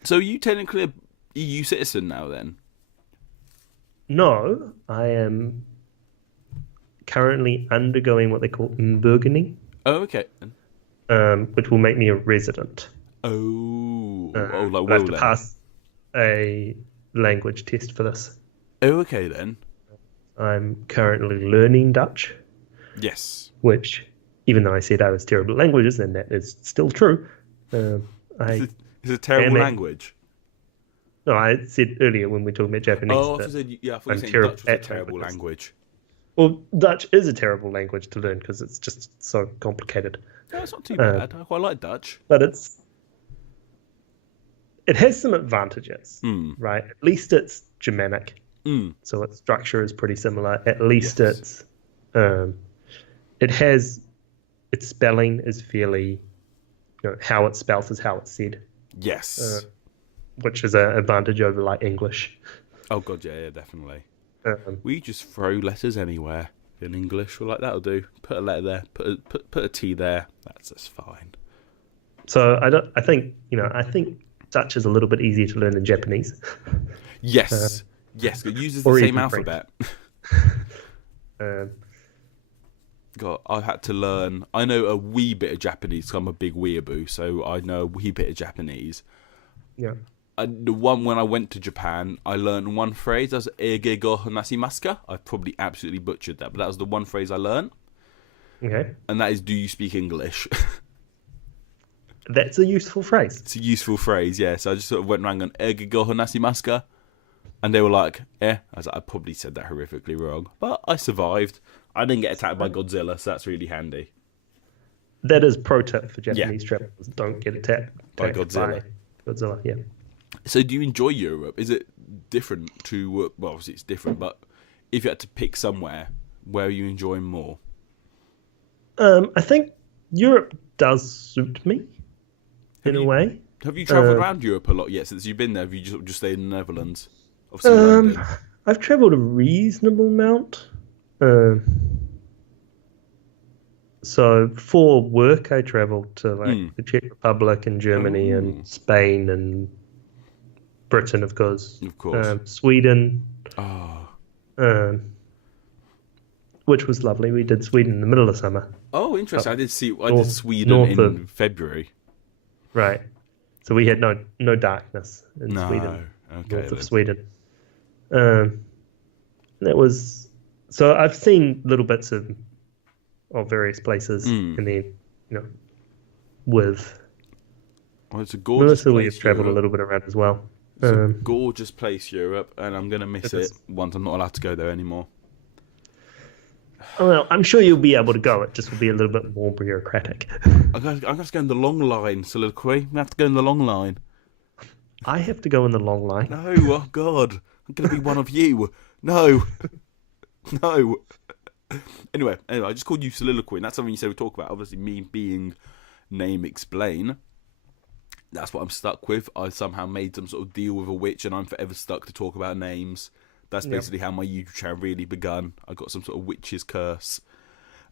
so you technically a EU citizen now then? No, I am currently undergoing what they call inburgening. Oh, okay. Which will make me a resident. Oh, I have to pass a language test for this. Oh, okay then. I'm currently learning Dutch. Yes. Which, even though I said I was terrible at languages, and that is still true, It's a terrible language. No, I said earlier when we were talking about Japanese. Oh, I thought you said Dutch was a terrible language. Well, Dutch is a terrible language to learn because it's just so complicated. No, it's not too bad. I quite like Dutch. But it has some advantages, right? At least it's Germanic, so its structure is pretty similar. At least its spelling is fairly, how it's spelt is how it's said. Yes. Which is an advantage over like English. Oh god, yeah, definitely. We just throw letters anywhere in English. We're like, that'll do. Put a letter there. Put a T there. That's fine. So I think Dutch is a little bit easier to learn than Japanese. Yes. Yes. It uses the same alphabet. God, I've had to learn. I know a wee bit of Japanese because I'm a big weeaboo, so I know a wee bit of Japanese. Yeah. The one when I went to Japan, I learned one phrase. That was "Ege go nasimaska." I probably absolutely butchered that, but that was the one phrase I learned. Okay. And that is, "Do you speak English?" That's a useful phrase. It's a useful phrase, yeah. So I just sort of went around going "Ege go nasimaska," and they were like, "Eh." I was like, I probably said that horrifically wrong, but I survived. I didn't get attacked by Godzilla, so that's really handy. That is pro tip for Japanese travelers: don't get attacked by Godzilla. Yeah. So do you enjoy Europe? Is it different to... Well, obviously it's different, but if you had to pick somewhere, where are you enjoying more? I think Europe does suit me, in a way. Have you travelled around Europe a lot yet since you've been there? Have you just stayed in the Netherlands? London? I've travelled a reasonable amount. So for work, I travelled to the Czech Republic and Germany and Spain and Britain, of course. Sweden. Which was lovely. We did Sweden in the middle of summer. Oh, interesting. I did Sweden in February. Right. So we had no darkness in Sweden. Okay, north of Sweden. That was... So I've seen little bits of various places, and then, with it's a gorgeous Melissa, we have travelled a little bit around as well. It's a gorgeous place, Europe, and I'm going to miss it once I'm not allowed to go there anymore. Well, I'm sure you'll be able to go. It just will be a little bit more bureaucratic. I'm going to go in the long line, Soliloquy. I'm going to have to go in the long line. I have to go in the long line? No, oh God. I'm going to be one of you. No. No. Anyway, I just called you Soliloquy, and that's something you said we talk about. Obviously, me being name explain. That's what I'm stuck with. I somehow made some sort of deal with a witch, and I'm forever stuck to talk about names. That's basically how my YouTube channel really begun. I got some sort of witch's curse,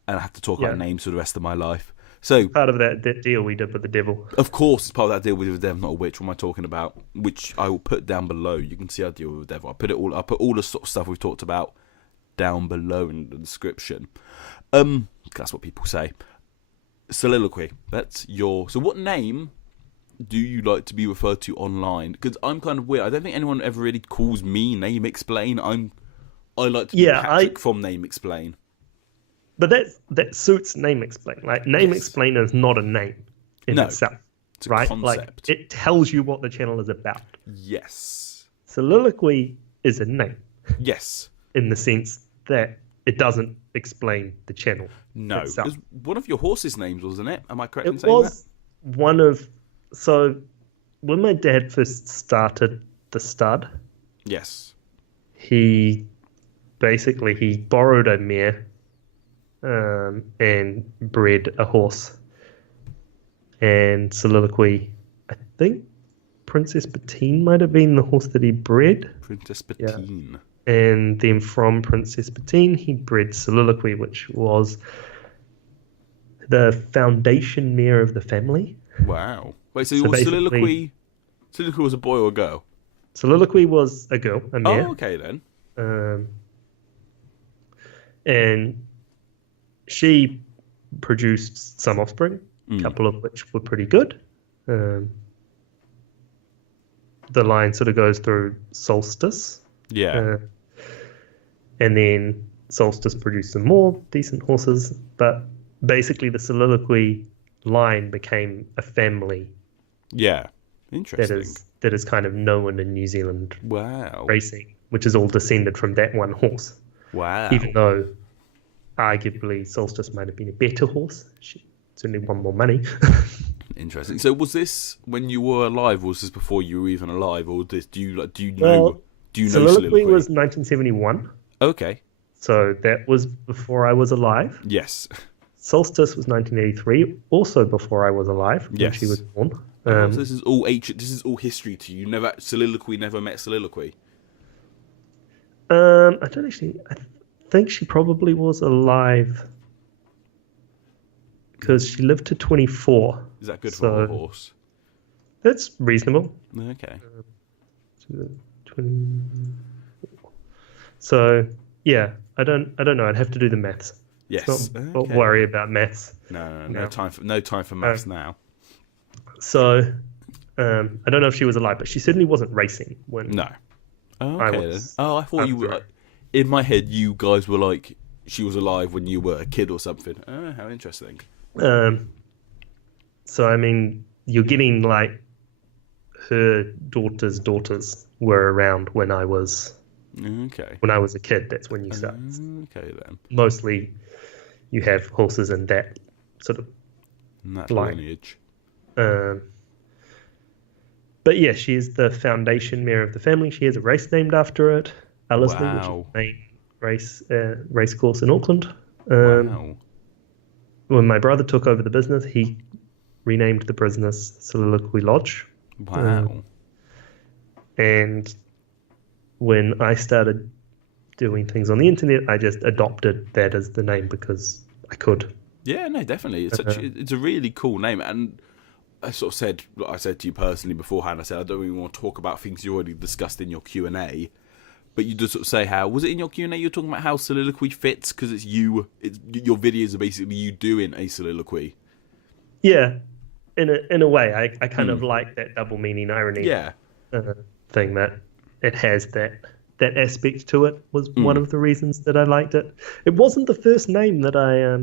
and I have to talk about names for the rest of my life. So part of that deal we did with the devil. Of course, it's part of that deal with the devil, not a witch. What am I talking about? Which I will put down below. You can see I deal with the devil. I put all the sort of stuff we've talked about down below in the description. That's what people say. Soliloquy. That's your. So, what name do you like to be referred to online? Because I'm kind of weird. I don't think anyone ever really calls me Name Explain. I like to be Patrick from Name Explain. But that suits Name Explain. Like Name Explain is not a name in itself, it's a right? concept. Like it tells you what the channel is about. Yes. Soliloquy is a name. Yes. In the sense that it doesn't explain the channel. No. It was one of your horses' names, wasn't it? Am I correct in saying that? It was one of. So when my dad first started the stud, yes, he borrowed a mare. And bred a horse. And Soliloquy, I think Princess Bettine might have been the horse that he bred. Princess Bettine. Yeah. And then from Princess Bettine, he bred Soliloquy, which was the foundation mare of the family. Wow. Wait, so Soliloquy was a boy or a girl? Soliloquy was a girl, a mare. Oh, okay then. And she produced some offspring, a couple of which were pretty good. The line sort of goes through Solstice. Yeah. And then Solstice produced some more decent horses. But basically the Soliloquy line became a family. Yeah. Interesting. That is kind of known in New Zealand racing, which is all descended from that one horse. Wow. Even though arguably Solstice might have been a better horse. She certainly won more money. Interesting. So was this when you were alive, or was this before you were even alive, or do you know Soliloquy was 1971. Okay. So that was before I was alive. Yes. Solstice was 1983, also before I was alive when she was born. So this is all history to you. Soliloquy never met Soliloquy. I don't actually. I think she probably was alive because she lived to 24. Is that good for a horse? That's reasonable. Okay. 24. So yeah, I don't know. I'd have to do the maths. Yes. Don't worry about maths. No time for maths now. So I don't know if she was alive, but she certainly wasn't racing when. No. Oh, okay. I thought you were. In my head, you guys were like, she was alive when you were a kid or something. Oh, how interesting. So, I mean, you're getting like her daughters were around when I was a kid. That's when you start. Okay, then. Mostly you have horses in that sort of lineage. But yeah, she is the foundation mare of the family. She has a race named after it. Ellerslie, which is the main race course in Auckland. When my brother took over the business, he renamed the business Soliloquy Lodge. Wow. And when I started doing things on the internet, I just adopted that as the name because I could. Yeah, no, definitely. It's a really cool name. And I sort of said, I said to you personally beforehand, I said, I don't really want to talk about things you already discussed in your Q&A. But you just sort of say how, was it in your Q&A you were talking about how Soliloquy fits? Because it's your videos are basically you doing a soliloquy. Yeah, in a way. I kind of like that double meaning irony thing that it has that aspect to it was one of the reasons that I liked it. It wasn't the first name that I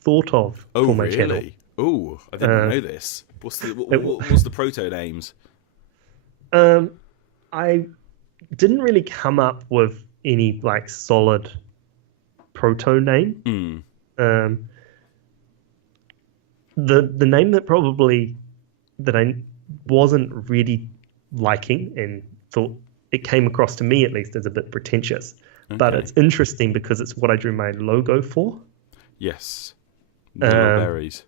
thought of for my channel. Oh, I didn't know this. What's the proto names? I didn't really come up with any like solid proto name. The name that I wasn't really liking and thought it came across to me at least as a bit pretentious But it's interesting because it's what I drew my logo for. Yes. The little berries.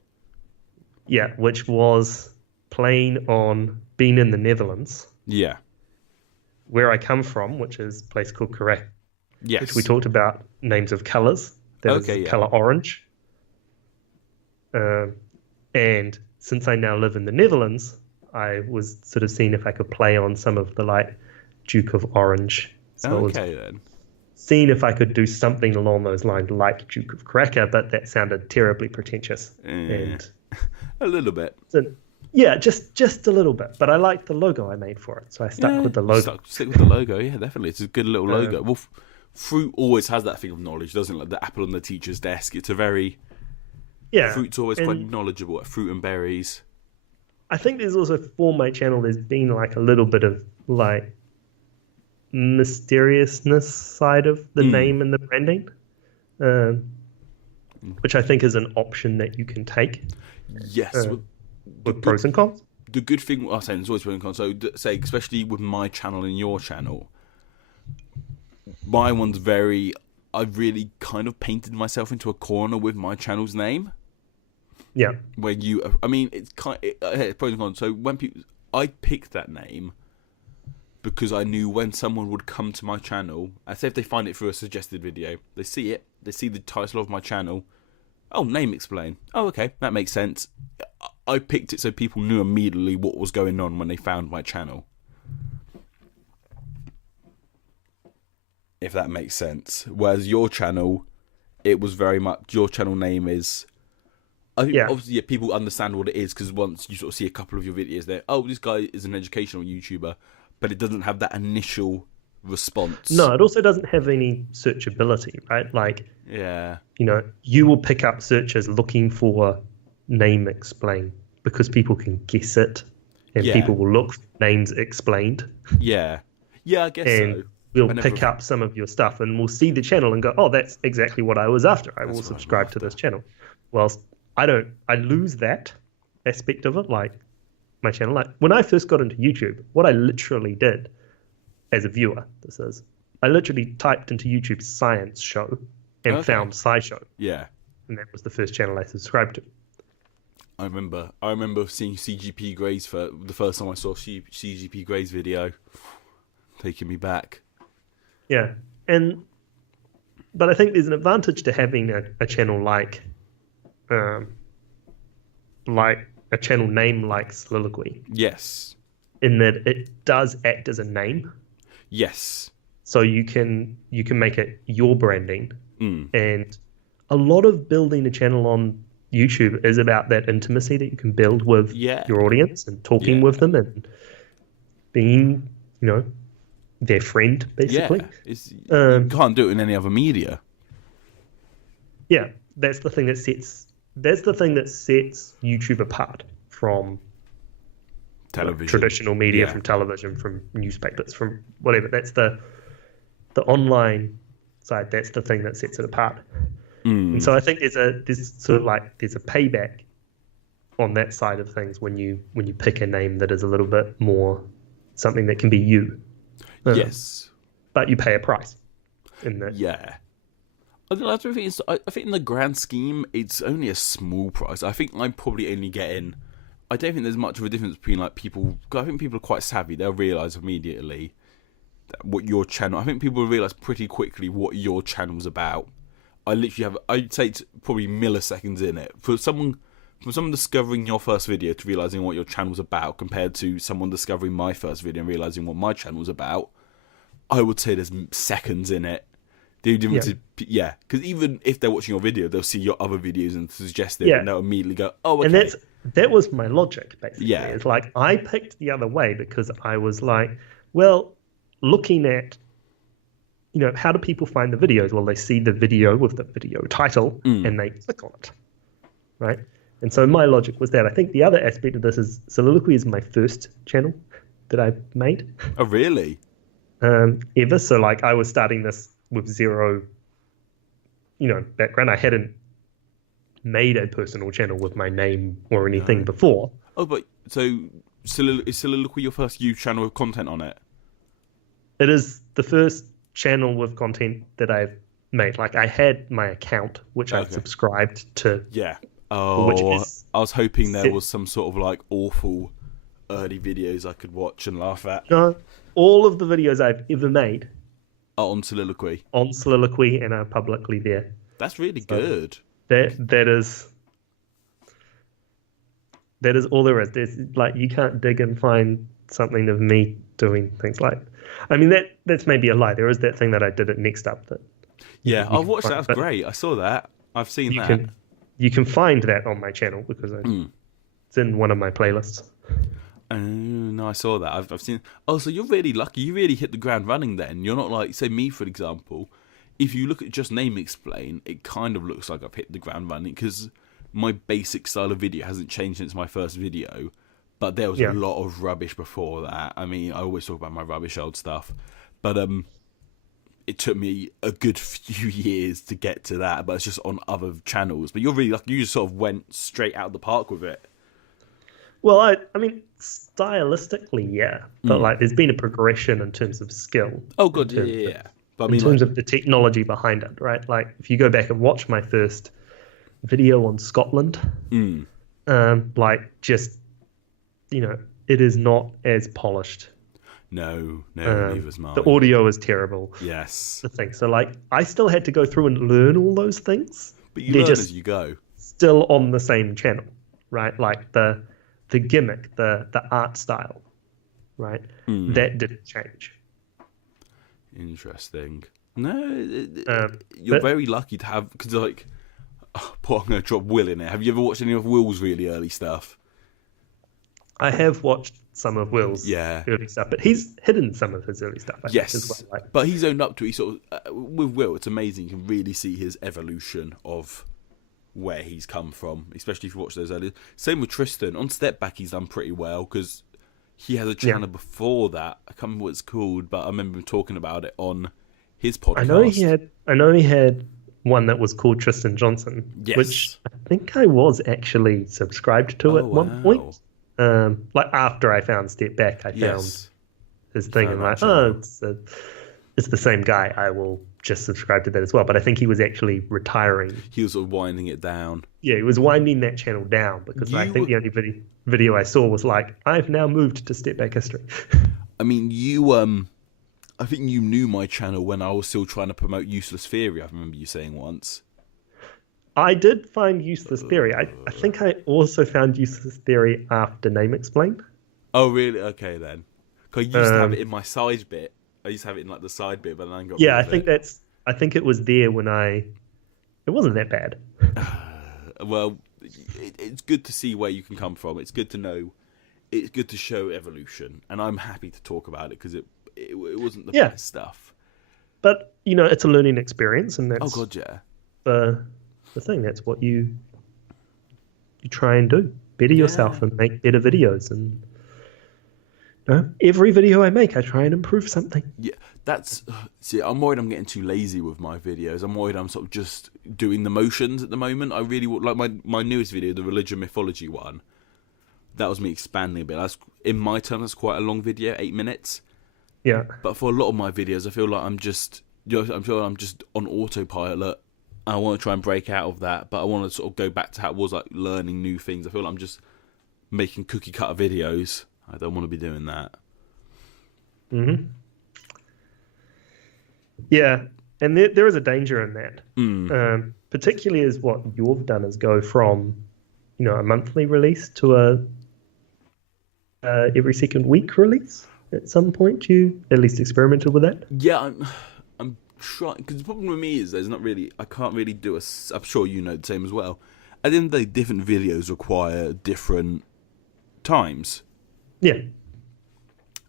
Yeah, which was playing on being in the Netherlands. Yeah. Where I come from, which is a place called Correct. Yes. Which we talked about names of colours. There was the colour orange. And since I now live in the Netherlands, I was sort of seeing if I could play on some of the like Duke of Orange. So I was seeing if I could do something along those lines like Duke of Cracker, but that sounded terribly pretentious. And a little bit. So, yeah, just a little bit. But I liked the logo I made for it, so I stuck with the logo. Stick with the logo, yeah, definitely. It's a good little logo. Well, fruit always has that thing of knowledge, doesn't it? Like the apple on the teacher's desk. It's a very... Yeah. Fruit's always quite knowledgeable at fruit and berries. I think there's also, for my channel, there's been like a little bit of like mysteriousness side of the name and the branding, which I think is an option that you can take. Yes. With pros and cons. The good thing, I say there's always pros and cons. So, say, especially with my channel and your channel, my one's I've really kind of painted myself into a corner with my channel's name. Yeah. Where it's pros and cons. So I picked that name because I knew when someone would come to my channel, I say if they find it through a suggested video, they see the title of my channel. Oh, name explain. Oh, okay, that makes sense. I picked it so people knew immediately what was going on when they found my channel. If that makes sense. Whereas your channel, it was very much, your channel name is... I think obviously people understand what it is because once you sort of see a couple of your videos there, oh, this guy is an educational YouTuber, but it doesn't have that initial response. No, it also doesn't have any searchability, right? Like, you will pick up searches looking for name explain because people can guess it and people will look for names explained. Yeah. Yeah, I guess so. We'll pick up some of your stuff and we'll see the channel and go, oh, that's exactly what I was after. I will subscribe to this channel. Whilst I lose that aspect of it, like my channel. Like when I first got into YouTube, what I literally did as a viewer, I literally typed into YouTube science show and found SciShow. Yeah. And that was the first channel I subscribed to. I remember seeing CGP Gray's for the first time I saw CGP Gray's video, taking me back. Yeah. But I think there's an advantage to having a channel like a channel name like Soliloquy. Yes. In that it does act as a name. Yes. So you can make it your branding. And a lot of building a channel on YouTube is about that intimacy that you can build with your audience and talking with them and being, their friend, basically. Yeah. You can't do it in any other media. Yeah, that's the thing that sets YouTube apart from television, traditional media, from television, from newspapers, from whatever. That's the online side. That's the thing that sets it apart. And so I think there's a payback on that side of things when you pick a name that is a little bit more something that can be you. Yes. But you pay a price in that. Yeah. I think in the grand scheme, it's only a small price. I think I'm probably only getting... I don't think there's much of a difference between like people... I think people are quite savvy. They'll realise immediately what your channel... I think people will realise pretty quickly what your channel's about. I literally have... I'd say it's probably milliseconds in it. From someone discovering your first video to realising what your channel's about compared to someone discovering my first video and realising what my channel's about, I would say there's seconds in it. Because even if they're watching your video, they'll see your other videos and suggest it, and they'll immediately go, "Oh, okay." And that was my logic, basically. Yeah. It's like I picked the other way because I was like, well, looking at, how do people find the videos? Well, they see the video with the video title and they click on it, right? And so my logic was that. I think the other aspect of this is Soliloquy is my first channel that I made. Oh, really? Ever. So like I was starting this with zero, background. I hadn't made a personal channel with my name or anything before. Oh, but so is Soliloquy your first YouTube channel with content on it? It is the first channel with content that I've made. Like I had my account, which I've Okay. subscribed to, Yeah. which Oh, is I was hoping there set, was some sort of like awful early videos I could watch and laugh at. no, all of the videos I've ever made Oh, on Soliloquy. on Soliloquy and are publicly there. That's really So good. that is all there is. There's like you can't dig and find something of me doing things like. I mean that's maybe a lie. There is that thing that I did at Next Up that Yeah, you I've can watched that. find, That's but great. I saw that. I've seen you that. can find that on my channel because it's in one of my playlists. Oh, no, I saw that. I've seen. Oh, so you're really lucky. You really hit the ground running then. You're not like, say, me, for example. If you look at just Name Explain, it kind of looks like I've hit the ground running because my basic style of video hasn't changed since my first video. But there was a lot of rubbish before that. I mean, I always talk about my rubbish old stuff. But it took me a good few years to get to that. But it's just on other channels. But you're really lucky. You just sort of went straight out of the park with it. Well, I mean, stylistically, yeah, but like, there's been a progression in terms of skill. Oh, good, yeah. But I In mean, terms of the technology behind it, right? Like, if you go back and watch my first video on Scotland, like, just it is not as polished. no, neither's mine. The audio is terrible. Yes, The thing. So, like, I still had to go through and learn all those things. but you They're learn just as you go. still on the same channel, right? Like the gimmick, the art style, right? That didn't change. Interesting. No, you're But very lucky to have because like, I'm going to drop Will in it. Have you ever watched any of Will's really early stuff? I have watched some of Will's Yeah. early stuff, but he's hidden some of his early stuff, I think, Yes, as well. Like, but he's owned up to it. He sort of with Will, it's amazing. You can really see his evolution of where he's come from, especially if you watch those early. Same with Tristan on Step Back. He's done pretty well because he has a channel before that. I can't remember what it's called, but I remember him talking about it on his podcast. I know he had one that was called Tristan Johnson, Yes. which I think I was actually subscribed to at one point. Like after I found Step Back, I found Yes. his thing and like, it's the same guy. I will just subscribe to that as well. But I think he was actually retiring. He was sort of winding it down. Yeah, he was winding that channel down because I think the only video I saw was like, I've now moved to Step Back History. I mean, I think you knew my channel when I was still trying to promote Useless Theory. I remember you saying once. I did find Useless Theory. I think I also found Useless Theory after Name Explain. Oh, really? Okay, then. Because I used to have it in my side bit. I used to have it in like the side bit, but then I got rid of it. I think it was there when it wasn't that bad. Well, it's good to see where you can come from. It's good to know. It's good to show evolution, and I'm happy to talk about it because it wasn't the best stuff. But it's a learning experience, and that's the thing. That's what you try and do. Better yourself and make better videos. And every video I make, I try and improve something. Yeah, see, I'm worried I'm getting too lazy with my videos. I'm worried I'm sort of just doing the motions at the moment. I really like my newest video, the religion mythology one. That was me expanding a bit. That's in my terms, that's quite a long video, 8 minutes. Yeah. But for a lot of my videos, I feel like I'm just on autopilot. I want to try and break out of that, but I want to sort of go back to how it was, like learning new things. I feel like I'm just making cookie cutter videos. I don't want to be doing that. Mm-hmm. Yeah, and there is a danger in that, particularly as what you've done is go from, a monthly release to a every second week release. At some point, you at least experimented with that. Yeah, I'm trying, because the problem with me is I can't really do I'm sure you know the same as well. At the end of the day, different videos require different times. Yeah.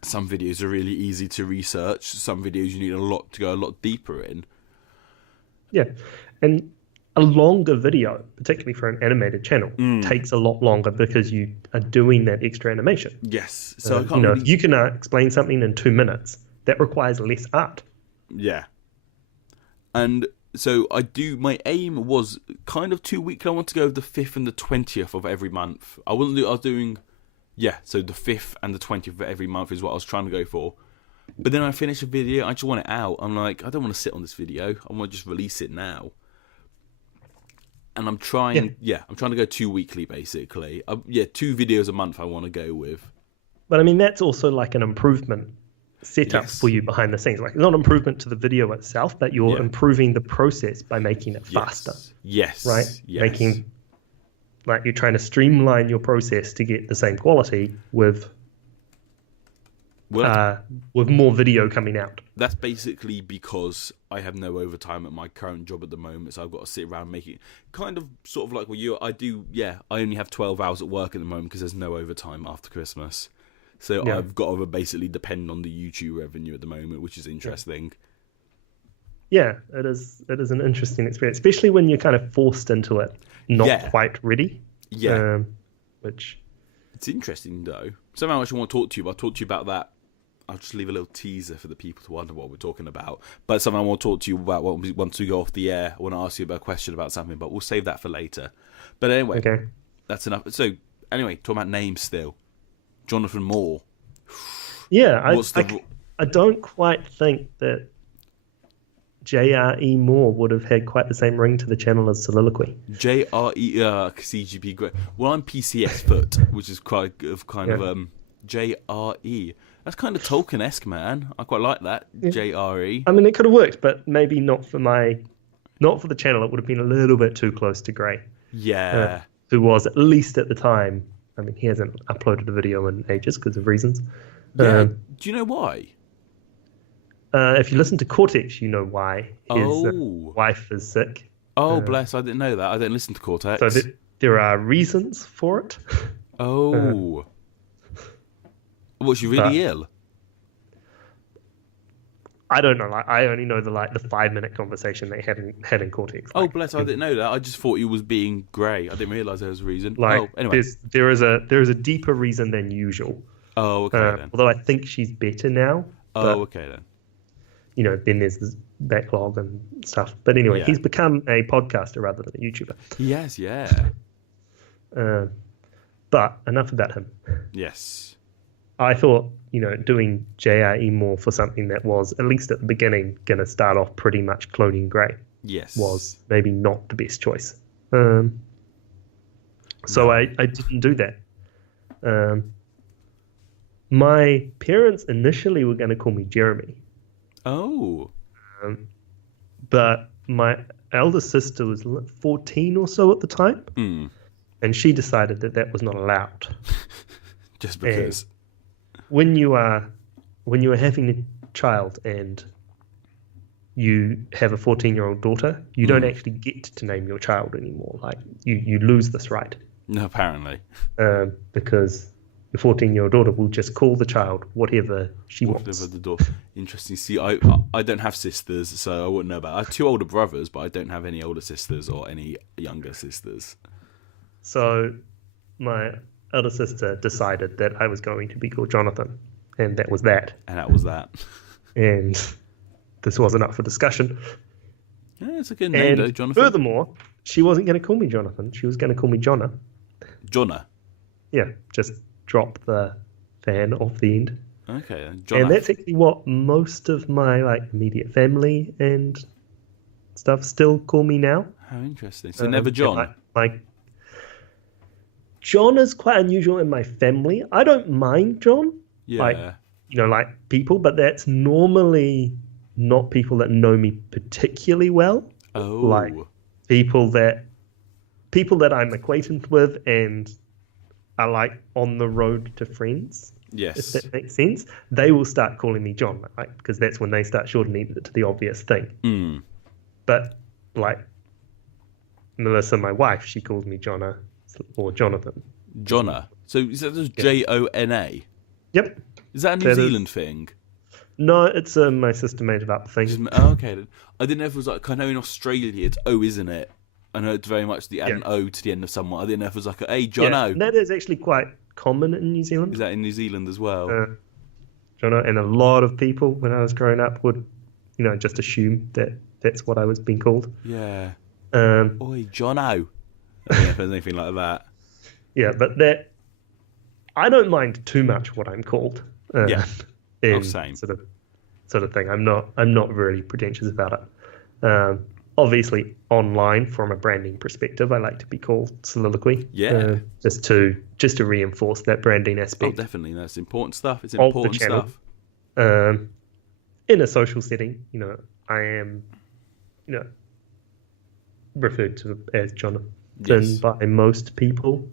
Some videos are really easy to research. Some videos you need to go a lot deeper in. Yeah, and a longer video, particularly for an animated channel, takes a lot longer because you are doing that extra animation. Yes, so I can't. If you can explain something in 2 minutes, that requires less art. Yeah, and so my aim was kind of 2 weeks. I want to go the 5th and the 20th of every month. So the 5th and the 20th of every month is what I was trying to go for. But then I finish a video, I just want it out. I'm like, I don't want to sit on this video. I want to just release it now. And I'm trying, I'm trying to go 2 weekly, basically. 2 videos a month I want to go with. But I mean, that's also like an improvement setup for you behind the scenes. Like, not improvement to the video itself, but you're improving the process by making it faster. Yes. Right? Yes. Like, you're trying to streamline your process to get the same quality with more video coming out. That's basically because I have no overtime at my current job at the moment, so I've got to sit around making kind of sort of like what you. I only have 12 hours at work at the moment because there's no overtime after Christmas. So I've got to basically depend on the YouTube revenue at the moment, which is interesting. Yeah, it is an interesting experience, especially when you're kind of forced into it, not quite ready. Yeah. Which it's interesting though. Something I actually want to talk to you about. I'll talk to you about that. I'll just leave a little teaser for the people to wonder what we're talking about. But something I want to talk to you about once we go off the air. I want to ask you about a question about something, but we'll save that for later. But anyway, that's enough. So anyway, talking about names still. Jonathan Moore. Yeah, I don't quite think that J.R.E. Moore would have had quite the same ring to the channel as Soliloquy. J.R.E. CGP great. Well, I'm PCS foot, which is quite kind of J.R.E. That's kind of Tolkien-esque, man. I quite like that. Yeah. J.R.E. I mean, it could have worked, but maybe not for the channel. It would have been a little bit too close to Gray. Yeah. Who was, at least at the time, I mean, he hasn't uploaded a video in ages because of reasons. Yeah. Do you know why? If you listen to Cortex, you know why. His wife is sick. Oh, bless. I didn't know that. I didn't listen to Cortex. So there are reasons for it. Oh. Was she really ill? I don't know. Like, I only know the 5-minute conversation they had in Cortex. Oh, bless! I didn't know that. I just thought he was being grey. I didn't realise there was a reason. Anyway, there is a deeper reason than usual. Oh, okay then. Although I think she's better now. Okay then. You know, then there's this backlog and stuff. But anyway, he's become a podcaster rather than a YouTuber. Yes, yeah. But enough about him. Yes. I thought, doing J.R.E. Moore for something that was, at least at the beginning, going to start off pretty much cloning Gray. Yes. Was maybe not the best choice. So I didn't do that. My parents initially were going to call me Jeremy. Oh. But my elder sister was 14 or so at the time. Mm. And she decided that was not allowed. Just because. And when you are having a child and you have a 14-year-old daughter, you don't actually get to name your child anymore. Like, you lose this right. No, apparently. Because the 14-year-old daughter will just call the child whatever she wants. Whatever the daughter. Interesting. See, I don't have sisters, so I wouldn't know about it. I have 2 older brothers, but I don't have any older sisters or any younger sisters. So my elder sister decided that I was going to be called Jonathan, and that was that. And that was that. And this wasn't up for discussion. Yeah, it's a good name, though, Jonathan. Furthermore, she wasn't going to call me Jonathan. She was going to call me Jonna. Jonna? Yeah, just drop the fan off the end. Okay, Jonna. And that's actually what most of my immediate family and stuff still call me now. How interesting. So never John? John is quite unusual in my family. I don't mind John. Yeah. Like people, but that's normally not people that know me particularly well. Oh. Like people that I'm acquainted with and are on the road to friends. Yes. If that makes sense. They will start calling me John, right? Because that's when they start shortening it to the obvious thing. Mm. But Melissa, my wife, she calls me Jonna. Or Jonathan. Jonna. So is that just Jona? Yep. Is that a New Zealand thing? No, it's my sister made it up thing. Okay, then. I didn't know if it was I know in Australia it's O, isn't it? I know it's very much add an O to the end of someone. I didn't know if it was hey, John O. That is actually quite common in New Zealand. Is that in New Zealand as well? Jono, and a lot of people when I was growing up would, just assume that that's what I was being called. Yeah. Oi, Jono. I don't know if there's anything like that. Yeah, but I don't mind too much what I'm called. in same. sort of thing. I'm not really pretentious about it. Obviously, online from a branding perspective, I like to be called Soliloquy. Yeah. Just to reinforce that branding aspect. Oh, definitely. That's important stuff. It's Of the important channel. stuff. In a social setting, I am, referred to as Jonathan Yes. by most people.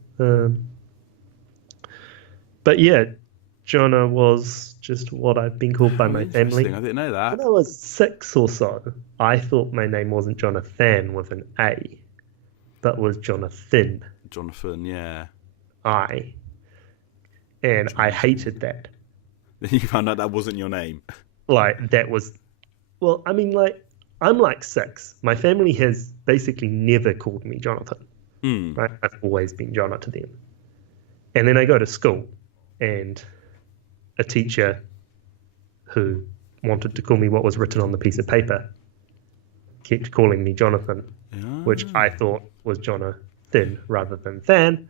But yeah, Jonah was just what I've been called by How my interesting. family. I didn't know When that. I was 6 or so, I thought my name wasn't Jonathan with an A, but was Jonathan, Jonathan, yeah. I. And I hated that. Then you found out that wasn't your name. Like, that was, well, I mean, like, I'm like 6. My family has basically never called me Jonathan. Right? I've always been Jonah to them. And then I go to school, and a teacher who wanted to call me what was written on the piece of paper kept calling me Jonathan, which I thought was Jonathan rather than Than,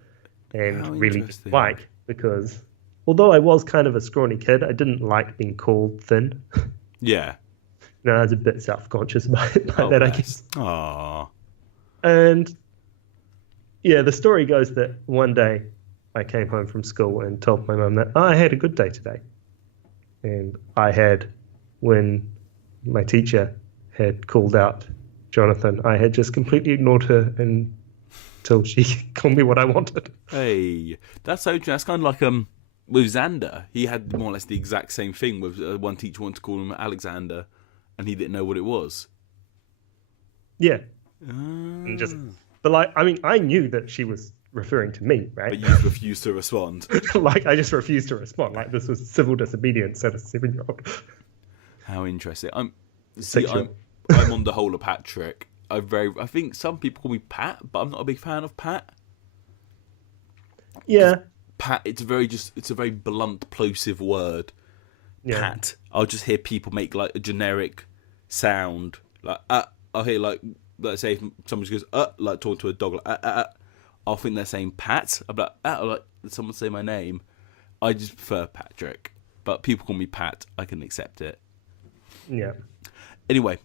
and How really didn't interesting. like, because although I was kind of a scrawny kid, I didn't like being called thin. Yeah. I was a bit self-conscious by that, I guess. Aww. And yeah, the story goes that one day I came home from school and told my mum that I had a good day today. And I had, when my teacher had called out Jonathan, I had just completely ignored her until she called me what I wanted. Hey, that's so interesting. That's kind of like with Xander. He had more or less the exact same thing with one teacher wanted to call him Alexander, and he didn't know what it was. Yeah. But like, I mean, I knew that she was referring to me, right? But you refused to respond. Like, I just refused to respond. Like, this was civil disobedience at a 7-year-old. How interesting. I'm on the whole of Patrick. I think some people call me Pat, but I'm not a big fan of Pat. Yeah. Pat, it's a very blunt, plosive word. Yeah. Pat. I'll just hear people make like a generic sound. Like, I'll hear like, let's say if someone just goes, like talking to a dog, like, I'll think they're saying Pat. I'm like, or like someone say my name. I just prefer Patrick. But people call me Pat. I can accept it. Yeah. Anyway,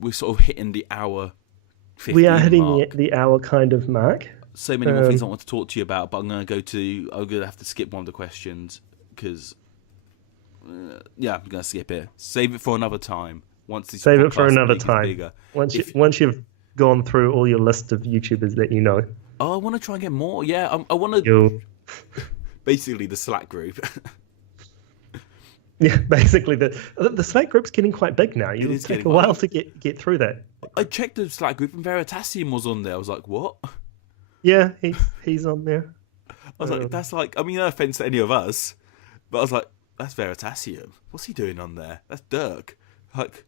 we're sort of hitting the hour 15 We are hitting mark. the hour kind of mark. So many more things I want to talk to you about, but I'm going to have to skip one of the questions because, I'm going to skip it. Save it for another time. Save it for another is time. bigger. Once you've gone through all your list of YouTubers that you know. Oh, I want to try and get more. Yeah, I want to. Basically, the Slack group. Yeah, basically the Slack group's getting quite big now. It'll take a while to get through that. I checked the Slack group and Veritasium was on there. I was like, what? Yeah, he's on there. I was like, that's like, I mean, no offense to any of us, but I was like, that's Veritasium. What's he doing on there? That's Dirk. Like,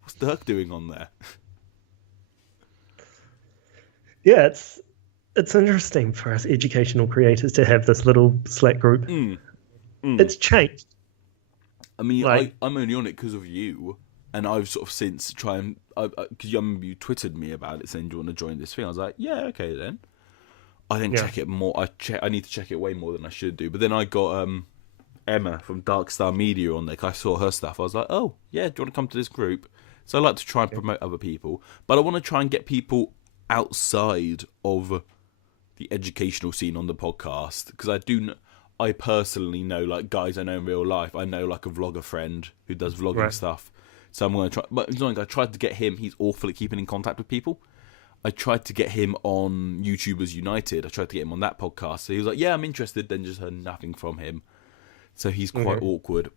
what's Dirk doing on there? Yeah, it's interesting for us educational creators to have this little Slack group. It's changed. I mean, I'm only on it because of you, and I've sort of since because you twittered me about it saying, do you want to join this thing? I was like, yeah, okay then. I then check it more. I need to check it way more than I should do. But then I got Emma from Dark Star Media on there. I saw her stuff. I was like, oh yeah, do you want to come to this group? So I like to try and promote other people, but I want to try and get people outside of the educational scene on the podcast, because I personally know, like, guys I know in real life. I know, like, a vlogger friend who does vlogging stuff. So I'm going to try. But I tried to get him. He's awful at keeping in contact with people. I tried to get him on YouTubers United. I tried to get him on that podcast. So he was like, yeah, I'm interested. Then just heard nothing from him. So he's quite awkward.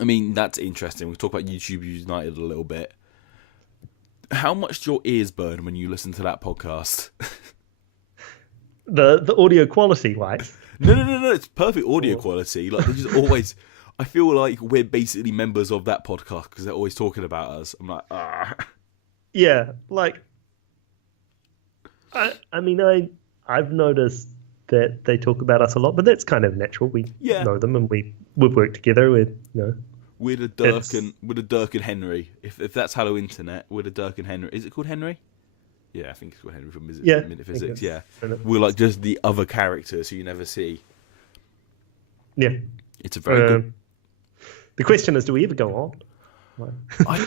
I mean, that's interesting. We'll talk about YouTube United a little bit. How much do your ears burn when you listen to that podcast? The audio quality, wise. No. It's perfect audio quality. Like, they just always. I feel like we're basically members of that podcast because they're always talking about us. I'm like, ah. Yeah, like, I mean, I've noticed that they talk about us a lot, but that's kind of natural. We know them and we've worked together. We're the Dirk and Henry. If that's Hello Internet, we're the Dirk and Henry. Is it called Henry? Yeah, I think it's called Henry from Minute Physics. Yeah, we're like just the other characters who you never see. Yeah, it's a very good. The question is, do we ever go on? I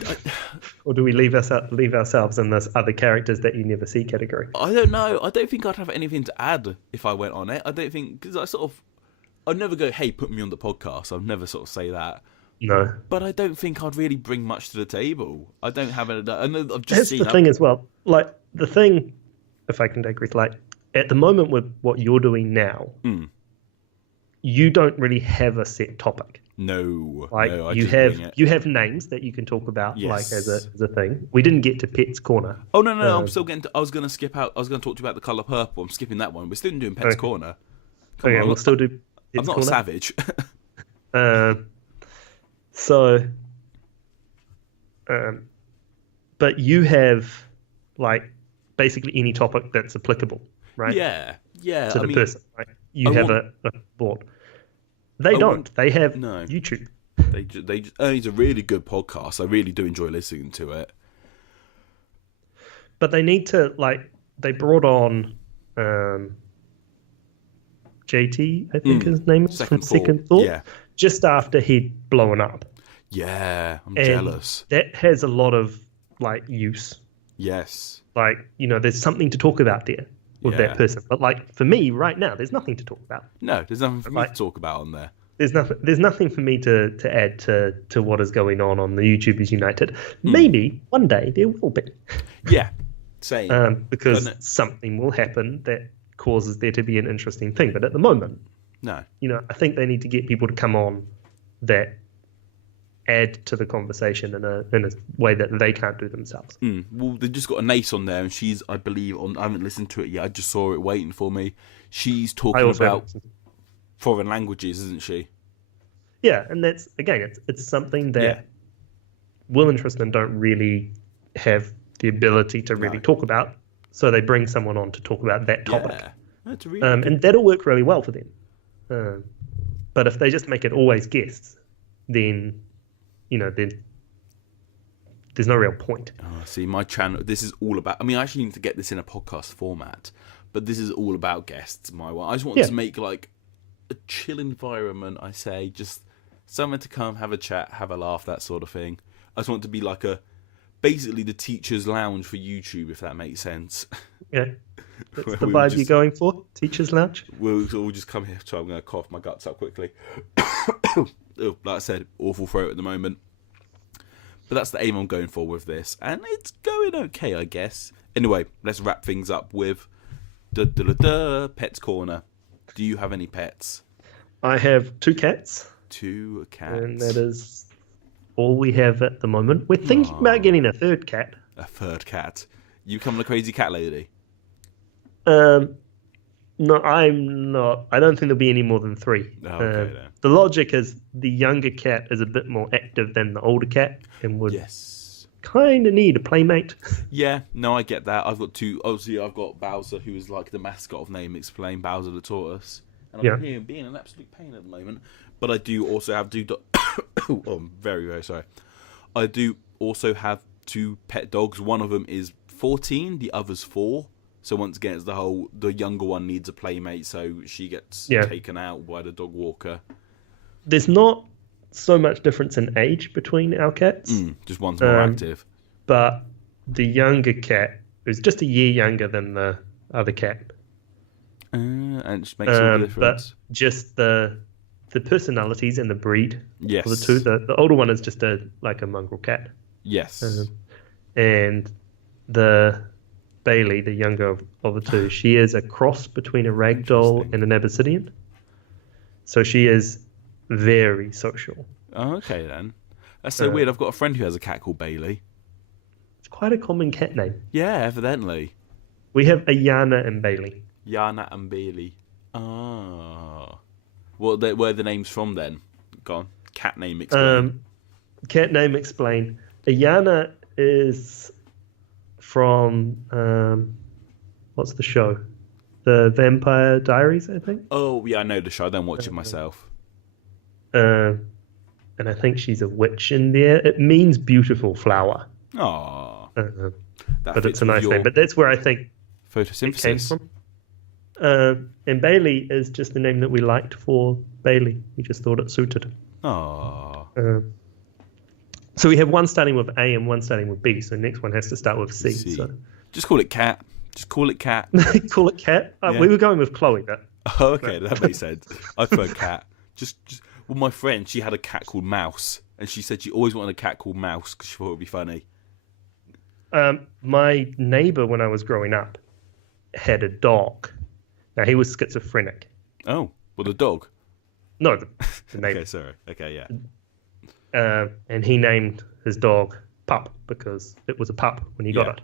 Or do we leave ourselves in this other characters that you never see category? don't know. I don't think I'd have anything to add if I went on it. I don't think, because I'd never go, hey, put me on the podcast. I'd never sort of say that. No. But I don't think I'd really bring much to the table. I don't have it. I know I've just That's seen the thing as well. Like, the thing, if I can digress, like, at the moment with what you're doing now, you don't really have a set topic. No. Like, no, you have names that you can talk about, like, as a thing. We didn't get to Pet's Corner. Oh, no, I'm still getting to, I was going to skip out. I was going to talk to you about the colour purple. I'm skipping that one. We're still doing Pet's Corner. Okay, we'll still do Pet's I'm not Corner. a savage. But you have, like, basically any topic that's applicable, right? Yeah. To the person. Right? You have a board. They don't. They have YouTube. It's a really good podcast. I really do enjoy listening to it. But they need to, like, they brought on JT, I think his name is, from Second Thought. Yeah. Just after he'd blown up. Yeah, I'm jealous. That has a lot of, like, use. Yes. Like, there's something to talk about there with that person. But, like, for me right now, there's nothing to talk about. No, there's nothing for me to talk about on there. There's nothing for me to add to what is going on the YouTubers United. Maybe one day there will be. Yeah, same. Because something will happen that causes there to be an interesting thing. But at the moment, no. I think they need to get people to come on that add to the conversation in a way that they can't do themselves. Well, they just got a Nace on there, and she's, I believe, I haven't listened to it yet. I just saw it waiting for me. She's talking about foreign languages, isn't she? Yeah, and that's, again, it's something that Will and Tristan don't really have the ability to really talk about, so they bring someone on to talk about that topic. Yeah. That's really and that'll work really well for them. But if they just make it always guests, then then there's no real point. Oh, see, my channel, this is all about, I actually need to get this in a podcast format, but this is all about guests, my one. I just want to make, like, a chill environment, I say, just someone to come, have a chat, have a laugh, that sort of thing. I just want to be like basically the teacher's lounge for YouTube, if that makes sense. Yeah. That's the vibe you're going for? Teacher's lounge? We'll just come here, so I'm going to cough my guts up quickly. Like I said, awful throat at the moment. But that's the aim I'm going for with this. And it's going okay, I guess. Anyway, let's wrap things up with Pet's Corner. Do you have any pets? I have 2 cats. 2 cats. And that is all we have at the moment. We're thinking about getting a 3rd cat. A 3rd cat. You becoming a crazy cat lady? No, I'm not. I don't think there'll be any more than 3. Okay, then. The logic is the younger cat is a bit more active than the older cat and would kind of need a playmate. Yeah, no, I get that. I've got 2. Obviously, I've got Bowser, who is like the mascot of Name Explain, Bowser the Tortoise. And I'm here being an absolute pain at the moment. But I do also have 2... oh, I'm very, very sorry. I do also have 2 pet dogs. One of them is 14, the other's 4. So once again, it's the younger one needs a playmate, so she gets taken out by the dog walker. There's not so much difference in age between our cats. Just one's more active. But the younger cat is just a year younger than the other cat. And it just makes all the difference. But just the personalities and the breed of the 2. The older one is just like a mongrel cat. Yes. And the Bailey, the younger of the 2, she is a cross between a ragdoll and an Abyssinian. So she is very social. Oh, okay then. That's so weird. I've got a friend who has a cat called Bailey. It's quite a common cat name. Yeah, evidently. We have Ayana and Bailey. Yana and Bailey. Ah. Where are the names from then? Go on. Cat name explain. Cat name explain. Ayana is from what's the show? The Vampire Diaries, I think. Oh yeah, I know the show. I don't watch it myself. And I think she's a witch in there. It means beautiful flower. Oh, but it's a nice name. But that's where I think photosynthesis it came from. And Bailey is just the name that we liked for Bailey. We just thought it suited. Oh, So we have one starting with A and one starting with B. So next one has to start with C. C. So Just call it Cat. Just call it Cat. call it Cat. Yeah. We were going with Chloe, but Oh, okay, that makes sense. I prefer Cat. Well, my friend, she had a cat called Mouse, and she said she always wanted a cat called Mouse because she thought it would be funny. My neighbor, when I was growing up, had a dog. Now he was schizophrenic. Oh, well, the dog. No, the neighbor. Okay, sorry. Okay, yeah. And he named his dog Pup because it was a pup when he got it.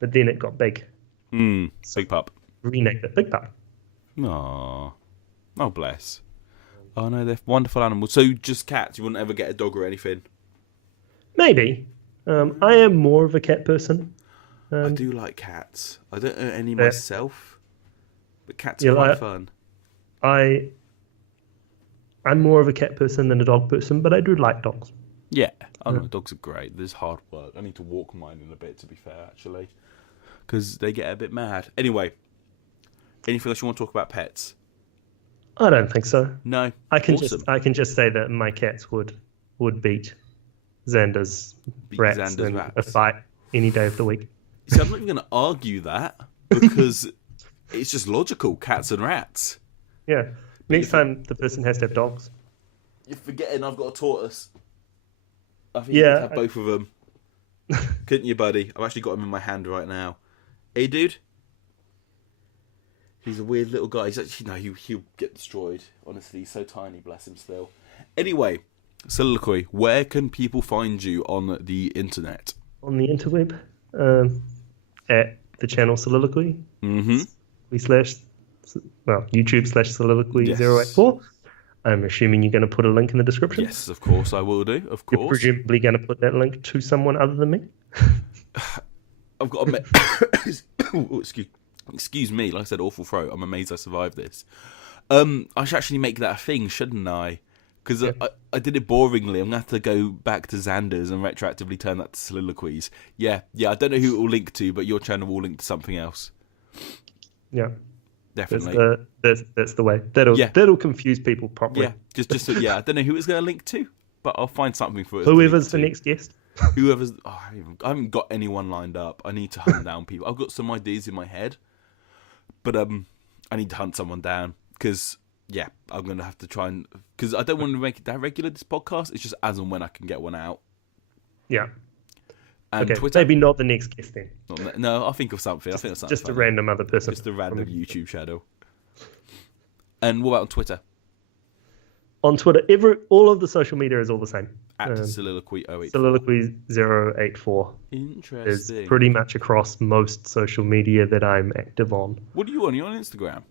But then it got big. Big pup. Renamed it Big Pup. Aww. Oh, bless. Oh, no, they're wonderful animals. So just cats? You wouldn't ever get a dog or anything? Maybe. I am more of a cat person. I do like cats. I don't own any myself, but cats are quite fun. I'm more of a cat person than a dog person, but I do like dogs. Yeah. Oh, no, dogs are great. There's hard work. I need to walk mine in a bit, to be fair, actually, because they get a bit mad. Anyway, anything else you want to talk about pets? I don't think so. No. I can Awesome. just say that my cats would beat Xander's rats in a fight any day of the week. See, I'm not even going to argue that because it's just logical. Cats and rats. Yeah. Next time the person has to have dogs. You're forgetting I've got a tortoise. I think you could have both of them. Couldn't you, buddy? I've actually got him in my hand right now. Hey, dude. He's a weird little guy. He's actually, he'll get destroyed. Honestly, he's so tiny, bless him still. Anyway, Soliloquy, where can people find you on the internet? On the interweb, at the channel Soliloquy. Mm-hmm. YouTube/Soliloquy084. I'm assuming you're going to put a link in the description. Yes, of course I will do. Of course. You're presumably going to put that link to someone other than me. I've got a excuse me. Like I said, awful throat. I'm amazed I survived this. I should actually make that a thing, shouldn't I? Because I did it boringly. I'm going to have to go back to Xander's and retroactively turn that to Soliloquies. Yeah. I don't know who it will link to, but your channel will link to something else. Yeah. Definitely. That's the way. That'll confuse people properly. Yeah. Just I don't know who it's going to link to, but I'll find something for it. Whoever's the next guest. Whoever's. Oh, I haven't got anyone lined up. I need to hunt down people. I've got some ideas in my head, but I need to hunt someone down because. Yeah, I'm going to have to try and... Because I don't want to make it that regular, this podcast. It's just as and when I can get one out. Yeah. And okay, Twitter... maybe not the next guest then. No, I'll think of something. Just a random other person. Just a random YouTube channel. And what about on Twitter? On Twitter, all of the social media is all the same. At Soliloquy 084. Soliloquy 084. Interesting. Is pretty much across most social media that I'm active on. What are you on? Are you on Instagram?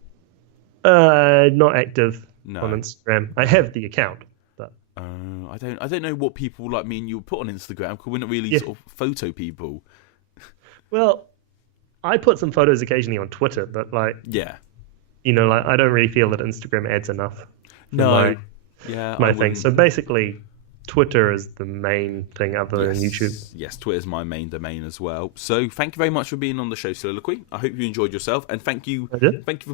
Not active on Instagram. I have the account, but I don't know what people like me and you put on Instagram because we're not really sort of photo people. Well, I put some photos occasionally on Twitter, but I don't really feel that Instagram adds enough. My thing. So basically, Twitter is the main thing other than YouTube. Yes, Twitter's my main domain as well. So thank you very much for being on the show, Soliloquy. I hope you enjoyed yourself, and thank you for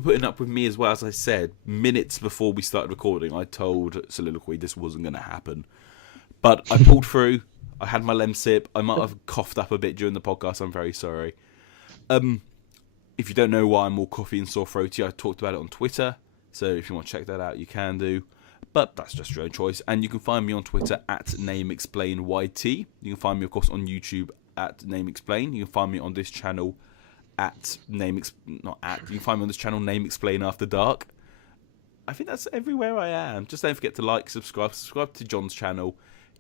putting up with me as well. As I said, minutes before we started recording, I told Soliloquy this wasn't going to happen, but I pulled through. I had my Lemsip. I might have coughed up a bit during the podcast. I'm very sorry. If you don't know why I'm all coffee and sore throaty, I talked about it on Twitter. So if you want to check that out, you can do. But that's just your own choice. And you can find me on Twitter at NameExplainYT. You can find me, of course, on YouTube at NameExplain. You can find me on this channel at You can find me on this channel, NameExplain After Dark. I think that's everywhere I am. Just don't forget to like, subscribe to John's channel.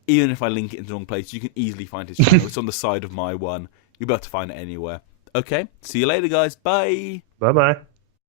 Even if I link it in the wrong place, you can easily find his channel. It's on the side of my one. You'll be able to find it anywhere. Okay, see you later, guys. Bye. Bye-bye.